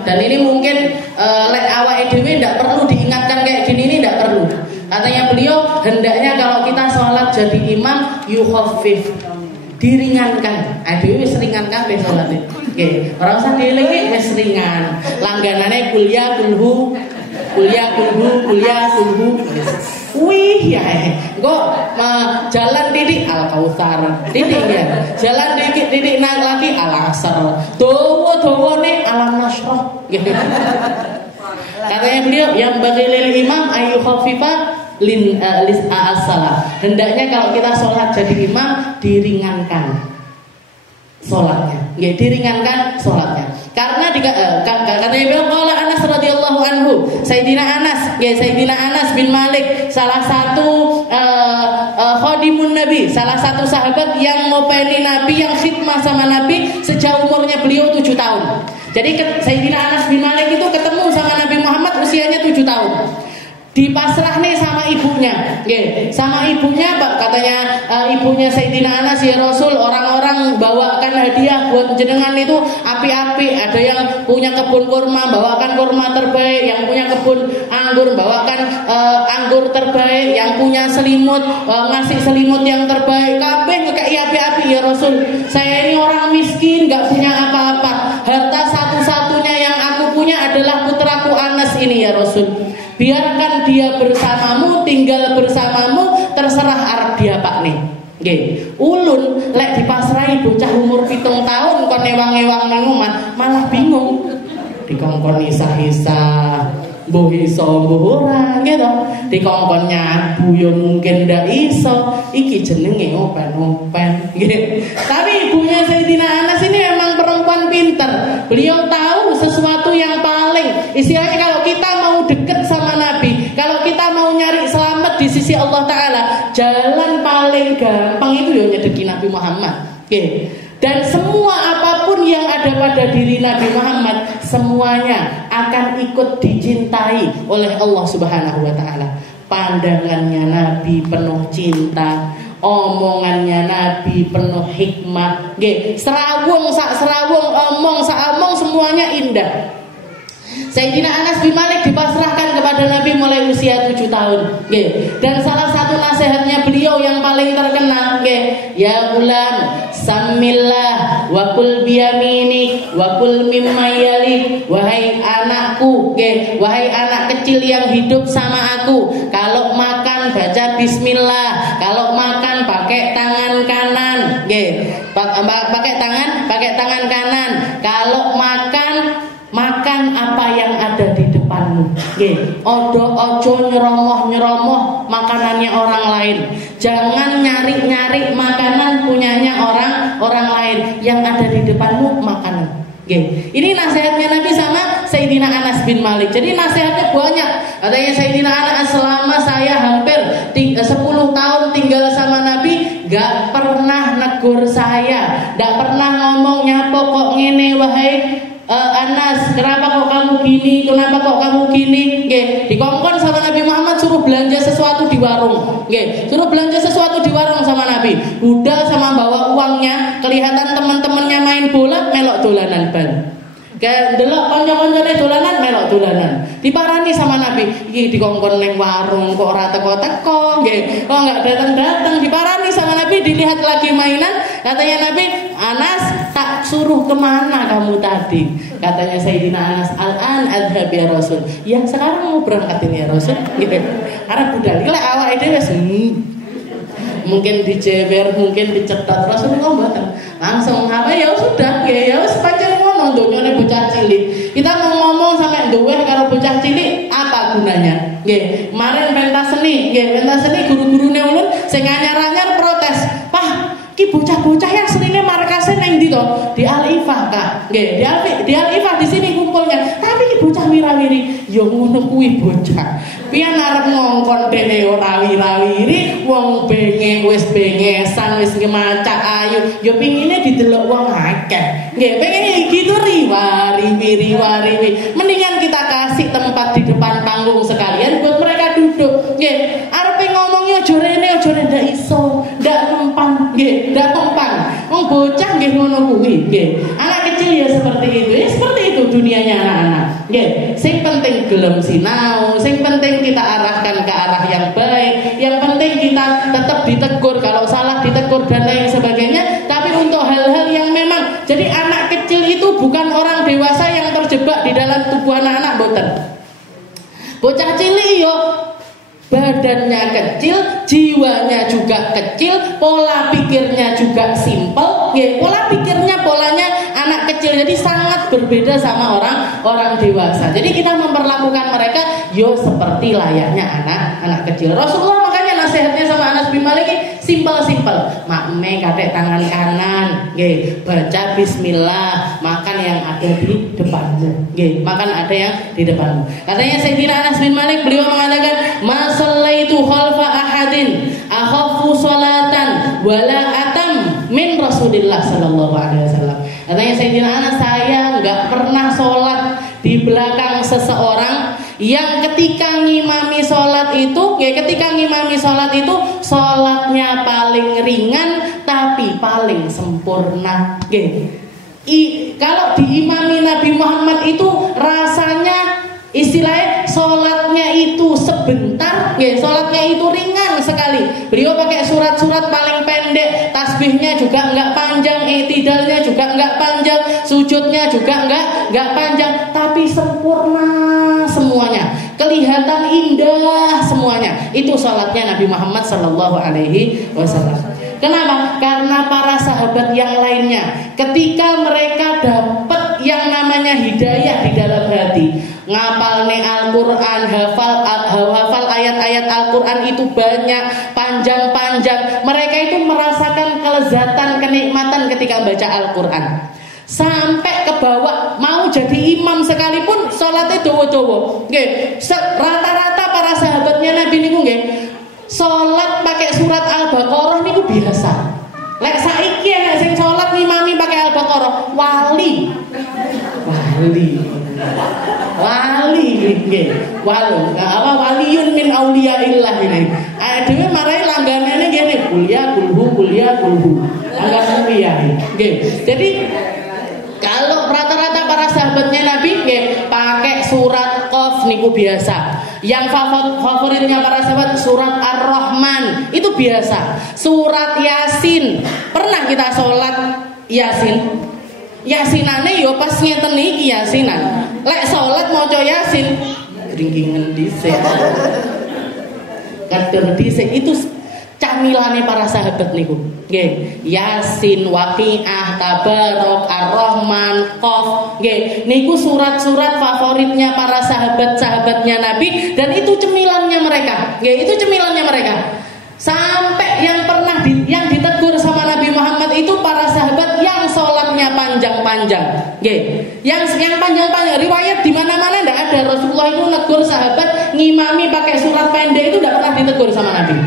dan ini mungkin awake dhewe ndak perlu diingatkan kayak gini, ini ndak perlu. Katanya beliau, hendaknya kalau kita sholat jadi imam, yukhaffif, diringankan. Aduh wis ringan kabeh salate. Nggih, ora usah dielingi wis ringan. Langganane kuliah kulhu. Wih ya, kok jalan titik Al Kautsar, titik ya. Jalan titik naik lagi Al Asr. Dawa-dawane Alam Nasrah. Katanya beliau, yang bagi lil imam ayu khafifa lis as-salah. Hendaknya kalau kita sholat jadi imam diringankan sholatnya, diringankan sholatnya. Karena katanya beliau, qala Anas radhiyallahu anhu, Sayyidina Anas bin Malik, salah satu khadimun Nabi, salah satu sahabat yang ngopeni Nabi, yang khidmah sama Nabi sejak umurnya beliau 7 tahun. Jadi Sayyidina Anas bin Malik itu ketemu sama Nabi Muhammad usianya 7 tahun. Dipasrah nih sama ibunya, sama ibunya, katanya ibunya Sayyidina Anas, ya Rasul, orang-orang bawakan hadiah buat jenengan itu api-api. Ada yang punya kebun kurma, bawakan kurma terbaik. Yang punya kebun anggur, bawakan anggur terbaik. Yang punya selimut, ngasih selimut yang terbaik. Kabeh ngekei api-api, ya Rasul. Saya ini orang miskin, gak punya apa-apa. Harta satu-satunya yang aku punya adalah putraku Anas ini, ya Rasul. Biarkan dia bersamamu, tinggal bersamamu, terserah arep dia pak nih. Ulun lek dipasrai bocah umur 7 tahun kon ewang-ewang nang omah malah bingung. Dikongkon isah-isah, mbuh iso mbuh ora gitu. Dikongkon nyabu ya mungkin ndak iso. Iki jenenge open-open nggih. Tapi ibunya Sayyidina Anas ini memang perempuan pinter. Beliau tahu sesuatu yang paling, istilahnya kalau kita mau deket sama Nabi, kalau kita mau nyari selamat di sisi Allah Ta'ala, jalan paling gampang itu ya nyedeki Nabi Muhammad. Oke. Dan semua apapun yang ada pada diri Nabi Muhammad, semuanya akan ikut dicintai oleh Allah Subhanahu wa Ta'ala. Pandangannya Nabi penuh cinta, omongannya Nabi penuh hikmah. Nggih, serawung omong sak omong semuanya indah. Sayyidina Anas bin Malik dipasrahkan kepada Nabi mulai usia 7 tahun. Dan salah satu nasihatnya beliau yang paling terkenal, ya gulam, samillah wa kul biyaminik wa kul mimma yalik. Wahai anakku, wahai anak kecil yang hidup sama aku, kalau makan baca bismillah, kalau makan pakai tangan kanan, pakai tangan kanan. Kalau makan apa yang ada di depanmu. Ojo nyeromoh makanannya orang lain. Jangan nyari makanan punyanya orang lain. Yang ada di depanmu makanan. Ini nasihatnya Nabi sama Sayyidina Anas bin Malik. Jadi nasihatnya banyak. Katanya Sayyidina Anas, selama saya hampir 10 tahun tinggal sama Nabi, gak pernah negur saya, gak pernah ngomongnya pokok ngene, wahai Anas, kenapa kok kamu gini? Kenapa kok kamu gini? Dikongkon sama Nabi Muhammad suruh belanja sesuatu di warung. Suruh belanja sesuatu di warung sama Nabi. Budal sama bawa uangnya, kelihatan teman-temannya main bola, melok dolanan bal. Delok kanca-kancane dolanan, melok dolanan. Diparani sama Nabi, iki dikongkon ning warung kok ora teko-teko, nggih. Kok enggak datang-datang, diparani sama Nabi, dilihat lagi mainan, katanya Nabi, Anas, tak suruh kemana kamu tadi? Katanya Sayyidina Anas, al-an adhab ya Rasul. Ya sekarang mau berangkatin ya Rasul, gitu. Karena budal iki lek awake dhewe wis mungkin dijewer, mungkin dicetat, Rasulullah mboten. Langsung apa ya sudah, ya wis pancen ngono donyane bocah cilik. Kita mau ngomong sampai duwe karo bocah cilik, apa gunanya? Nggih, kemarin pentas seni, guru-gurune ulun sing anyar-anyar protes. Pak, ki bocah-bocah yang senine markasnya neng ndi to? Di Al-Ifah, Kak. Nggih, di Al-Ifah di sini kumpulnya. Tapi ki bocah wira-wiri, ya ngono kuwi bocah. Pian arep ngongkon dhewe ora wira-wiri, wong wis bengesan, wis ngemacak ayu, ya pingine didelok wong akeh. Nggih, pengen gitu riwa-riwi. Mendingan kita kasih tempat di depan panggung sekalian buat mereka duduk. Nggih, arepe ngomongnya aja rene ndak iso, ndak mempan, nggih, ndak mempan. Wong bocah nggih ngono kuwi, nggih. Anak kecil ya seperti itu. Ya seperti itu dunianya anak-anak. Nggih, sing penting gelem sinau, sing penting kita arahkan ke arah yang baik. Yang penting kita tetap ditegur kalau salah, ditegur dan lain sebagainya. Tapi untuk hal-hal yang memang, jadi anak kecil itu bukan orang dewasa yang terjebak di dalam tubuh anak-anak, boten. Bocah cilik yo badannya kecil, jiwanya juga kecil, pola pikirnya juga simpel. Pola pikirnya polanya anak kecil, jadi sangat berbeda sama orang dewasa. Jadi kita memperlakukan mereka yo seperti layaknya anak kecil. Rasulullah makanya nasihatnya sama Anas bin Malik simpel-simpel. Makme katek tangan kanan, baca bismillah, makan yang ada di depanmu. Makan ada yang di depanmu. Katanya Sayyidina Anas bin Malik, beliau mengatakan, "Masallaitu khalfa ahadin akhafu salatan wala atam min Rasulillah sallallahu alaihi wasallam." Katanya Sayyidina Anas, saya enggak pernah sholat di belakang seseorang yang ketika ngimami sholat itu sholatnya paling ringan tapi paling sempurna. Kalau diimami Nabi Muhammad itu rasanya istilahnya sholatnya itu sebentar, sholatnya itu ringan sekali. Beliau pakai surat-surat paling pendek, tasbihnya juga enggak panjang, i'tidalnya juga enggak panjang, sujudnya juga enggak panjang, tapi sempurna semuanya, kelihatan indah semuanya. Itu sholatnya Nabi Muhammad Sallallahu Alaihi Wasallam. Kenapa? Karena para sahabat yang lainnya ketika mereka dapat yang namanya hidayah di dalam hati, ngapalne Al-Qur'an, hafal ayat-ayat Al-Qur'an itu banyak, panjang-panjang. Mereka itu merasakan kelezatan, kenikmatan ketika baca Al-Qur'an. Sampai ke bawah, mau jadi imam sekalipun sholatnya dowo-dowo. Nggih, rata-rata para sahabatnya Nabi niku nggih sholat pakai surat Al-Baqarah niku biasa. Lek saiki nek sing sholat ngimami pakai Al-Baqarah, wali nggih. Waliyun min auliyaillah ini. Dhewe marai langganane ngene, kuliah kulhu. Angga piye nggih. Jadi kalau rata-rata para sahabatnya Nabi pakai surat Qaf niku biasa. Yang favoritnya para sahabat surat Ar-Rahman itu biasa. Surat Yasin. Pernah kita sholat Yasin? Yasinane yo pas ngeten iki Yasinan. Lek sholat maca Yasin gringingen dhisik. Kader dhisik itu camilane para sahabat niku. Nggih, Yasin, Waqiah, Tabarok, Ar-Rahman, Qaf. Nggih, niku surat-surat favoritnya para sahabat-sahabatnya Nabi dan itu cemilannya mereka. Nggih, itu cemilannya mereka. Sampai yang pernah yang ditegur sama Nabi Muhammad itu para sahabat yang sholatnya panjang-panjang. Nggih, yang panjang-panjang riwayat di mana-mana ndak ada Rasulullah itu negur sahabat ngimami pakai surat pendek itu ndak pernah ditegur sama Nabi.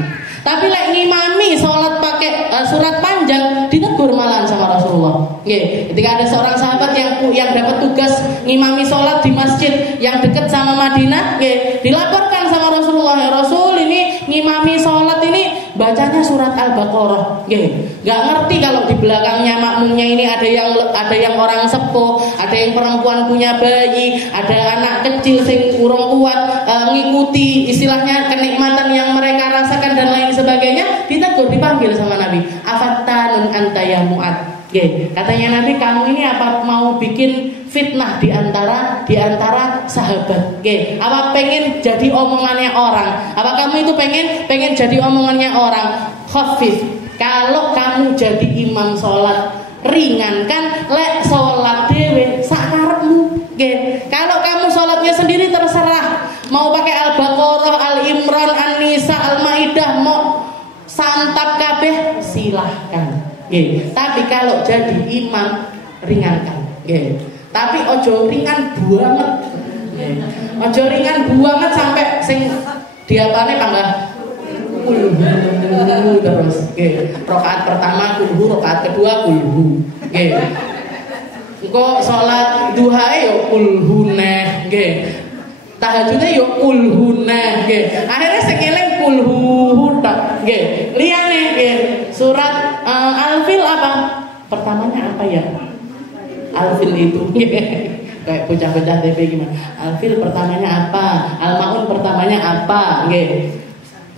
Tapi lek ngimami sholat pakai surat panjang ditegur malahan sama Rasulullah. Nggih, ketika ada seorang sahabat yang dapat tugas ngimami sholat di masjid yang dekat sama Madinah, nggih, dilaporkan sama Rasulullah, ya Rasul ini ngimami sholat ini bacanya surat Al-Baqarah. Nggih, nggak ngerti kalau di belakangnya makmumnya ini ada yang orang sepuh, ada yang perempuan punya bayi, ada anak kecil sing urung kuat ngikuti istilahnya kenikmatan yang mereka rasakan dan lain sebagainya, ditegur, dipanggil sama Nabi. Afattanun anta ya Mu'ad. Oke, katanya Nabi, kamu ini apa mau bikin fitnah di antara sahabat? Oke, apa pengen jadi omongannya orang? Apa kamu itu pengen jadi omongannya orang? Khafif. Kalau kamu jadi imam sholat, ringankan lek sholat dewe sakarepmu. Oke, kalau kamu sholatnya sendiri terserah. Mau pakai Al-Baqarah, Al-Imran, An-Nisa, Al-Maidah, mau santap kabeh silahkan. Nggih. Tapi kalau jadi imam ringankan. Nggih. Tapi ojo ringan banget. Nggih. Ojo ringan banget sampai sing diapane pangga kulhu terus. Nggih. Rakaat pertama kulhu, rakaat kedua kulhu. Nggih. Engko salat duhae yo kulhu neh. Nggih. Tahajudnya yo kulhu neh. Nggih. Akhirnya sing eling kulhu tok. Nggih. Liyane nggih. Surat Al-Fil apa? Pertamanya apa ya? Al-Fil itu kayak bocah-bocah TV gimana? Al-Fil pertamanya apa? Al-Maun pertamanya apa? Nggih.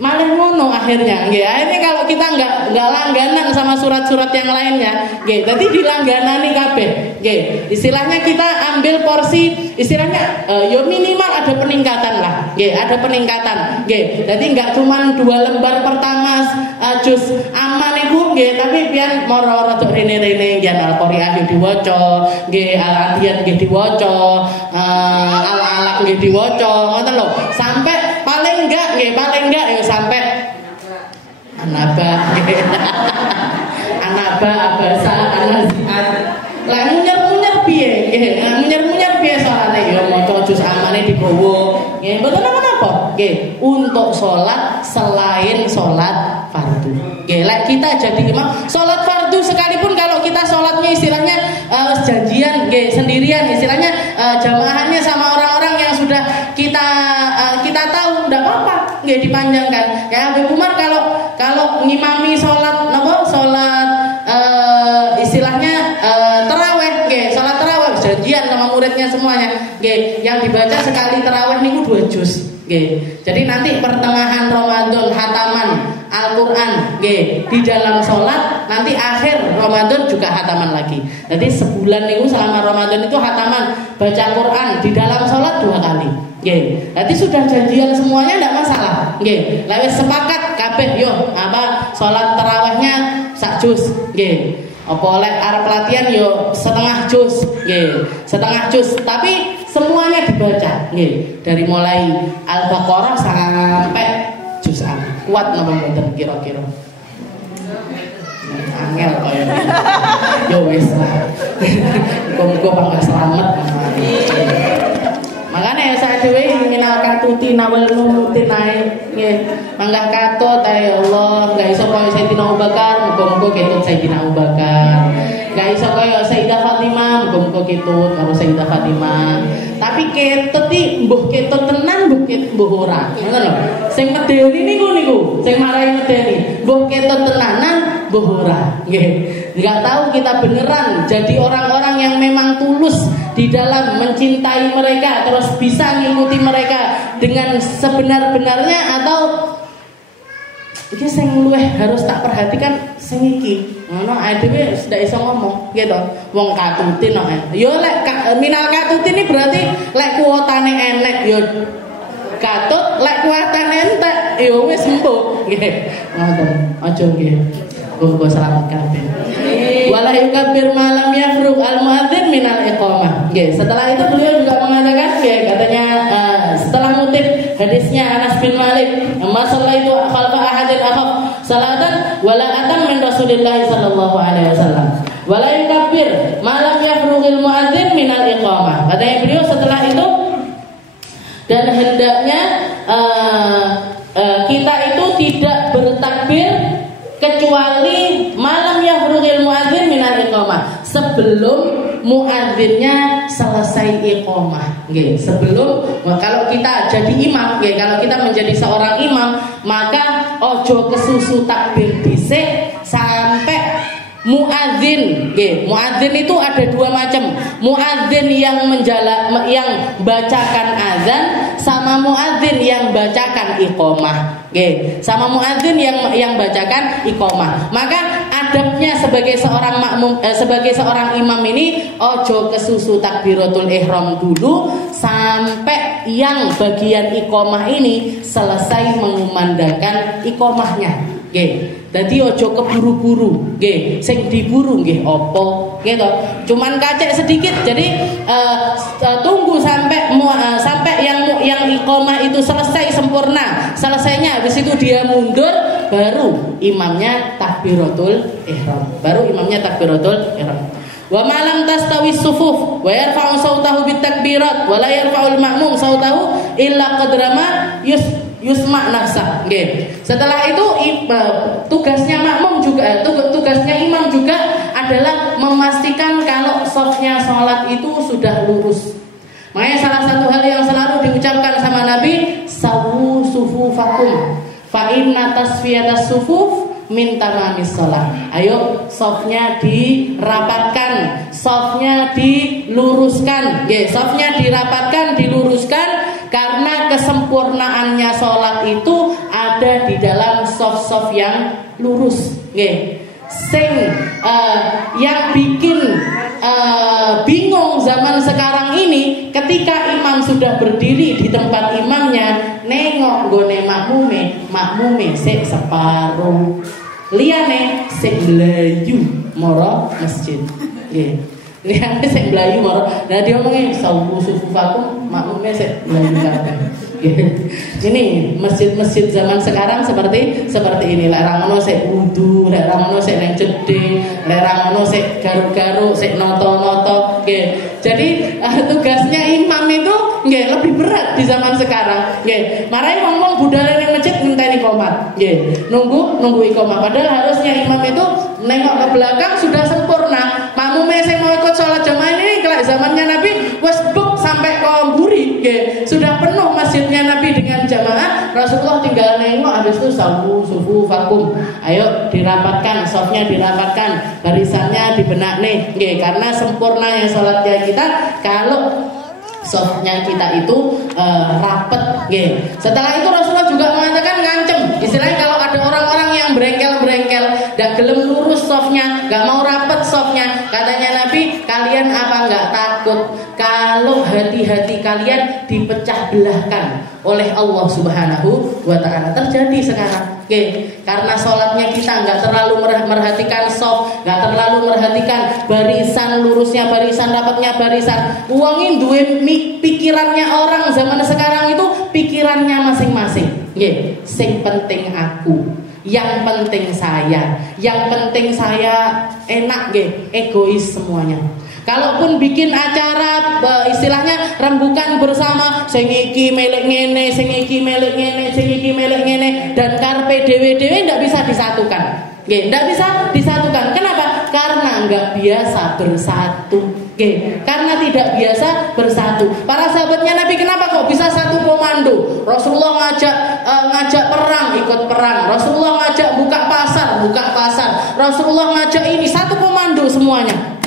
Malah ngono akhirnya. Nggih. Akhirnya kalau kita enggak langganan sama surat-surat yang lainnya, nggih. Dadi dilangganani kabeh. Nggih. Istilahnya kita ambil porsi, istilahnya yo minimal ada peningkatan lah. Nggih, ada peningkatan. Nggih. Dadi enggak cuma 2 lembar pertama juz aman iku nggih, tapi pian moro rada rene-rene yen Al-Qur'an yo diwaca, nggih Al-Adiyat nggih diwaca, Al-Alaq nggih diwaca, ngoten lho. Sampai paling enggak ya sampai An-Naba nggih. An-Naba, Abasa, An-Nazi'at. Lah munyer-munyer piye? Nggih, munyer-munyer piye salate ya maca juz amane digowo. Nggih, mboten napa-napa. Nggih, untuk salat selain salat fardu. Nggih, lek kita jadi imam salat fardu sekalipun kalau kita salatnya istilahnya janjian nggih sendirian istilahnya jamaahnya sama orang-orang yang sudah kita tahu enggak apa-apa nggih dipanjangkan. Ya Habib Umar kalau ngimami salat napa salat istilahnya tarawih nggih, salat tarawih janjian sama muridnya semuanya. Nggih, yang dibaca sekali tarawih niku 2 juz. Nggih. Jadi nanti pertengahan Ramadan hataman Al-Qur'an nggih di dalam salat, nanti akhir Ramadan juga hataman lagi. Jadi sebulan niku selama Ramadan itu hataman baca Quran di dalam salat 2 kali. Nggih. Jadi sudah janjian semuanya enggak masalah. Nggih. Lah wis sepakat kabeh yo apa salat tarawihnya sak juz. Nggih. Apa oleh arep pelatihan yo setengah juz. Nggih. Setengah juz. Tapi semuanya dibaca, dari mulai Al-Baqarah sampai juz'an. Kuat napa mboten kira-kira? Angel kaya ya wis lah. Muga-muga pangga selamat. Makanya saya dhewe minalkan tuti nawal numutin ae nggih. Manggah katut ya Allah, enggak iso kaya Sayyidina Abu Bakar, muga-muga ketut Sayyidina Abu Bakar. Enggak iso kaya Sayyidah Fatimah, muga-muga ketut karo Sayyidah Fatimah. Tapi ketut iki mbuh ketut tenan, mbuh ora. Ngono lho. Sing medeni niku, sing marahi medeni. Mbuh ketut tenanan, mbuh ora. Nggih. Enggak tahu kita beneran jadi orang-orang yang memang tulus di dalam mencintai mereka, terus bisa ngikuti mereka dengan sebenar-benarnya, atau iki sing luwih harus tak perhatikan sing iki. Ngono ae dhewe sudah iso ngomong gitu. Wong katutin kok. Yo lek minal katutin iki berarti lek kuotane enek yo katut, lek kuotane entek yo wis empuk nggih. Ngoten. Aja nggih. Muga selamat kabeh. Wala yukabbir malam yafruq al-muadzin minal iqamah. Nggih, setelah itu beliau juga mengatakan katanya setelah ngutip hadisnya Anas bin Malik, "Ma shallaitu khalfa ahadin akhaf salatan wala atam min Rasulillah sallallahu alaihi wasallam. Wala yukabbir malam yafruqil muadzin minal iqamah." Katanya beliau setelah itu, dan hendaknya kita itu tidak bertakbir kecuali malam yafrughil muadzin minal iqamah, sebelum muadzinnya selesai iqamah. Nggih, sebelum, kalau kita jadi imam, nggih, kalau kita menjadi seorang imam, maka ojo kesusu takbir dhisik sampai muadzin. Nggih, muadzin itu ada dua macam. Muadzin yang yang bacakan azan, sama muadzin yang bacakan iqamah. Nggih, sama muadzin yang bacakan iqamah. Maka adabnya sebagai seorang makmum, sebagai seorang imam ini ojo kesusu takbiratul ihram dulu sampai yang bagian iqamah ini selesai mengumandangkan iqamahnya. Nggih. Dadi ojo keburu-buru, nggih. Sing diburu nggih apa? Nggih to. Cuman kacek sedikit. Jadi tunggu sampai yang iqamah itu selesai sempurna. Selesainya habis itu dia mundur, baru imamnya takbiratul ihram. Wa malam tastawi sufuf wa yarfa'u sautahu bitakbirat wa la yarfa'ul ma'mum sautahu illa qadrama yusma nafsa. Nggih. Setelah itu tugasnya makmum juga, tugasnya imam juga adalah memastikan kalau shafnya salat itu sudah lurus. Makanya salah satu hal yang selalu diucapkan sama Nabi, sawu sufufakum fa inna tasfiyatas sufuf min tamamis shalah. Ayo shafnya dirapatkan, shafnya diluruskan. Nggih, shafnya dirapatkan, diluruskan, karena kesempurnaannya sholat itu ada di dalam shaf-shaf yang lurus. Nggih. Yang bikin bingung zaman sekarang ini, ketika imam sudah berdiri di tempat imamnya, nengok gone makmume sik separuh, liyane sik mlayu mara masjid. Nggih. Liyane sik mlayu mara. Nah diomongi sawu sufufakum, makmume sik mlayu kabeh. Ini masjid-masjid zaman sekarang seperti ini. Lek ra ngono sik wudu, lek ra ngono sik nang jeding, lek ra ngono sik garuk-garuk, sik noto-noto. Nggih. Jadi tugasnya imam itu nggih lebih berat di zaman sekarang. Nggih. Marai wong-wong budale ning masjid ngenteni qomat. Nggih. Nunggu iqamah. Padahal harusnya imam itu nengok ke belakang sudah sempurna. Makmume sing mau ikut sholat jamaah ini kelak zamannya Nabi wis buk sampai ke mburi. Nggih. Sudah penuh masjidnya Nabi dengan jamaah, Rasulullah tinggal nengok, habis itu sawu sufufakum. Ayo dirapatkan, shafnya dirapatkan, barisannya dibenakne. Nggih, karena sempurnanya salatnya kita kalau shafnya kita itu rapet. Nggih. Setelah itu Rasulullah juga mengatakan ngancem. Istilahnya kalau ada orang-orang yang berengkel-berengkel, gak gelem lurus shafnya, gak mau rapet shafnya, katanya Nabi, kalian apa enggak takut kalau hati-hati kalian dipecah belahkan oleh Allah Subhanahu wa ta'ala? Terjadi sekarang. Karena sholatnya kita enggak terlalu merhatikan shaf, enggak terlalu merhatikan barisan lurusnya barisan, rapatnya barisan. Uangin duwe pikirannya orang zaman sekarang itu pikirannya masing-masing. Sing penting aku, yang penting saya, yang penting saya enak, egois semuanya. Kalaupun bikin acara istilahnya rembukan bersama, sing iki melek ngene, sing iki melek ngene, sing iki melek ngene, dan karpe dewe-dewe ndak bisa disatukan. Ndak bisa disatukan. Kenapa? Karena nggak biasa bersatu. Karena tidak biasa bersatu. Para sahabatnya Nabi kenapa kok bisa satu komando? Rasulullah ngajak perang, ikut perang. Rasulullah ngajak buka pasar. Rasulullah ngajak ini, satu komando semuanya.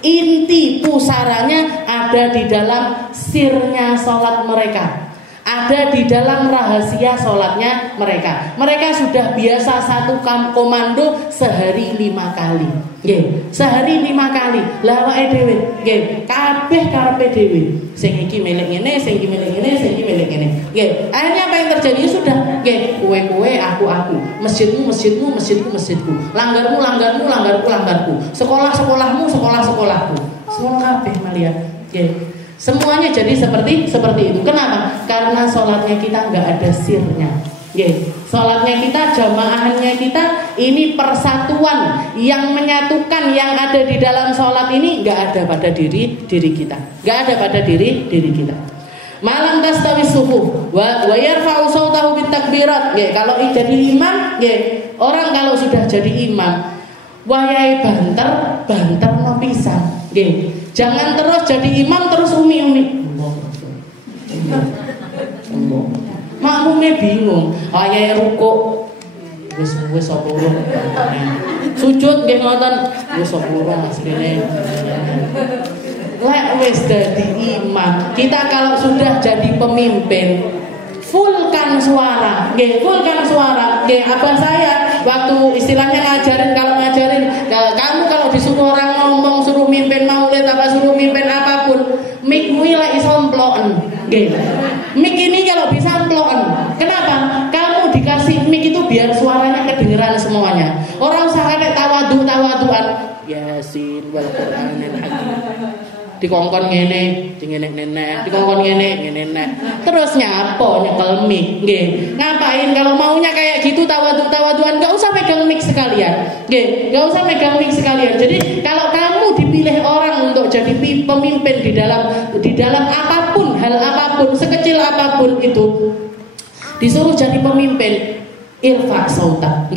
Inti pusaranya ada di dalam sirnya sholat mereka, ada di dalam rahasia sholatnya mereka. Mereka sudah biasa satu komando sehari 5 kali. Sehari 5 kali. Lah awake dhewe, kabeh karepe dhewe. Sing iki milik ngene, sing iki milik ngene, sing iki milik ngene. Akhirnya apa yang terjadi? Sudah, kowe aku, masjidmu, masjidku, langgarmu, langgarku, sekolahmu, sekolahku. Semua kabeh malian. Semuanya jadi seperti itu. Kenapa? Karena sholatnya kita nggak ada sirnya. Sholatnya kita, jamaahnya kita, ini persatuan yang menyatukan yang ada di dalam sholat ini nggak ada pada diri kita, nggak ada pada diri kita. Malam tastawi sufuh wa yarfa'u sautahu bitakbirat. Kalau jadi imam, orang kalau sudah jadi imam, wayai banter no pisan. Jangan terus jadi imam terus umi. Makmumnya bingung. Ayah rukuk wis apa sujud nggih ngoten wis apa asline. Lek wis dadi imam, kita kalau sudah jadi pemimpin, fullkan suara. Fullkan suara. Apa saya waktu istilahnya ngajarin, kamu kalau disuruh orang ngomong, suruh mimpin maulid apa suruh mimpin apapun, mic-mu lek iso emploken. Mic ini kalau bisa emploken. Kenapa? Kamu dikasih mic itu biar suaranya kedengeran semuanya. Orang sakane tawadhu-tawadhuan. Yasin wal Qur'anil hakim. Dikongkon ngene, nenek, dikongkon ngene nek. Terus nyapo nyekel mic, Ngapain kalau maunya kayak gitu tawadhu-tawadhuan, enggak usah megang mic sekalian. Enggak usah megang mic sekalian. Jadi kalau kamu dipilih orang untuk jadi pemimpin di dalam apapun, hal apapun, sekecil apapun itu, disuruh jadi pemimpin, irfa sautak,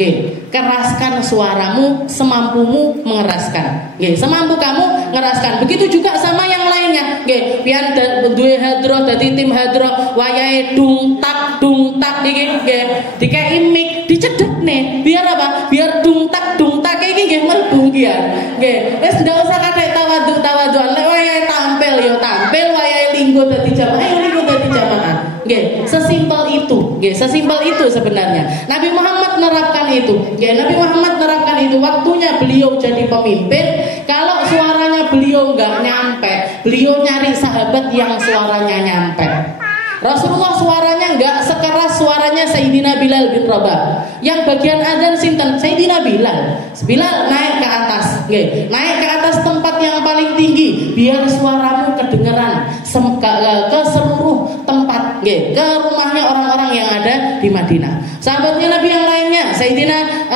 keraskan suaramu semampumu mengeraskan, semampu kamu ngeraskan. Begitu juga sama yang lainnya, pian duwe hadroh dadi tim hadroh wayahe dung tak iki dikai mic dicedhekne biar apa? Biar dung tak iki nggih mlebu kian. Wis ndak usah kathek tawadhu-tawadhuan. Lek wayahe tampil ya tampil, wayahe linggo dadi jamaah ya linggo dadi jamaah. Sesimpel itu sebenarnya. Nabi Muhammad menerapkan itu. Nabi Muhammad menerapkan itu. Waktunya beliau jadi pemimpin, kalau suaranya beliau nggak nyampe, beliau nyari sahabat yang suaranya nyampe. Rasulullah suaranya nggak sekeras suaranya Sayyidina Bilal bin Rabah. Yang bagian adzan sinten? Sayyidina Bilal. Bilal naik ke atas, naik ke atas tempat yang paling tinggi, biar suaramu kedengeran ke seluruh tempat, ke rumahnya orang-orang yang ada di Madinah. Sahabatnya Nabi yang lainnya, Sayyidina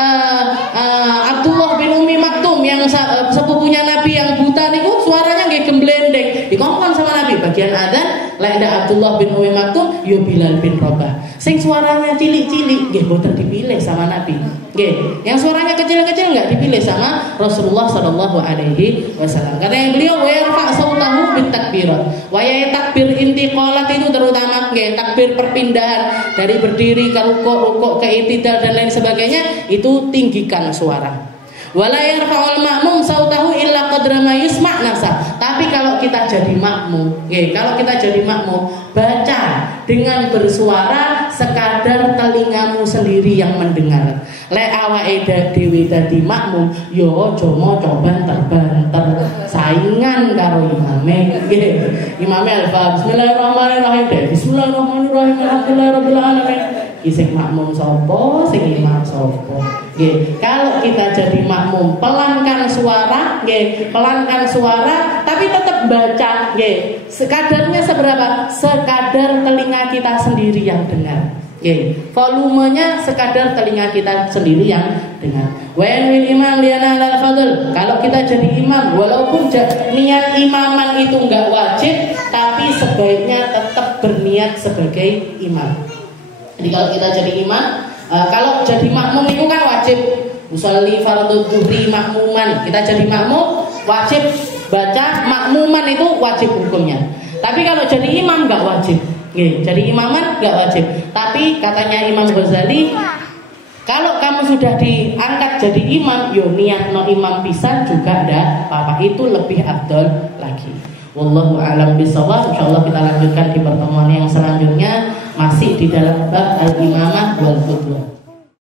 Abdullah bin Umi Maktum yang sepupunya Nabi yang buta niku suaranya nggih gemblendeng, dikongkon sama Nabi bagian adzan. Lek ndak Abdullah bin Umi Maktum, yo Bilal bin Rabah. Sing suaranya cilik-cilik nggih boten dipilih sama Nabi. Yang suaranya kecil-kecil enggak dipilih sama Rasulullah sallallahu alaihi wasallam. Katanya beliau wa yarfa sautahu bit takbirat. Wa ya takbir intiqalat itu terutama takbir perpindahan dari berdiri ke rukuk ke itidal dan lain sebagainya, itu tinggikan suara. Wala yarfa'ul ma'mum sautahu illa qadra ma yusma' nasa. Tapi kalau kita jadi makmum, baca dengan bersuara sekadar telingamu sendiri yang mendengar. Lek awake dhewe dadi makmum yo aja maca banter-banter saingan karo imame. Nggih. Imame alfa bismillahirrahmanirrahim. Bismillahirrahmanirrahim. Alhamdulillahirabbil alamin. Sing makmum sapa, sing imam sapa. Nggih, kalau kita jadi makmum pelankan suara, nggih, pelankan suara tapi tetap baca, nggih. Sekadarnya seberapa? Sekadar telinga kita sendiri yang dengar. Nggih, volumenya sekadar telinga kita sendiri yang dengar. Wa wil imam liana al fadl. Kalau kita jadi imam, walaupun niat imaman itu enggak wajib, tapi sebaiknya tetap berniat sebagai imam. Jadi kalau kita jadi imam, kalau jadi makmum itu kan wajib usolli fardhu dzuhri makmuman. Kita jadi makmum wajib baca makmuman, itu wajib hukumnya. Tapi kalau jadi imam nggak wajib. Jadi imaman nggak wajib. Tapi katanya Imam Ghazali, kalau kamu sudah diangkat jadi imam, yo niat no imam pisan juga ndak apa-apa, itu lebih afdol lagi. Wallahu a'lam bishawab. Insyaallah kita lanjutkan di pertemuan yang selanjutnya, masih di dalam bab al-imamah wal qudwah.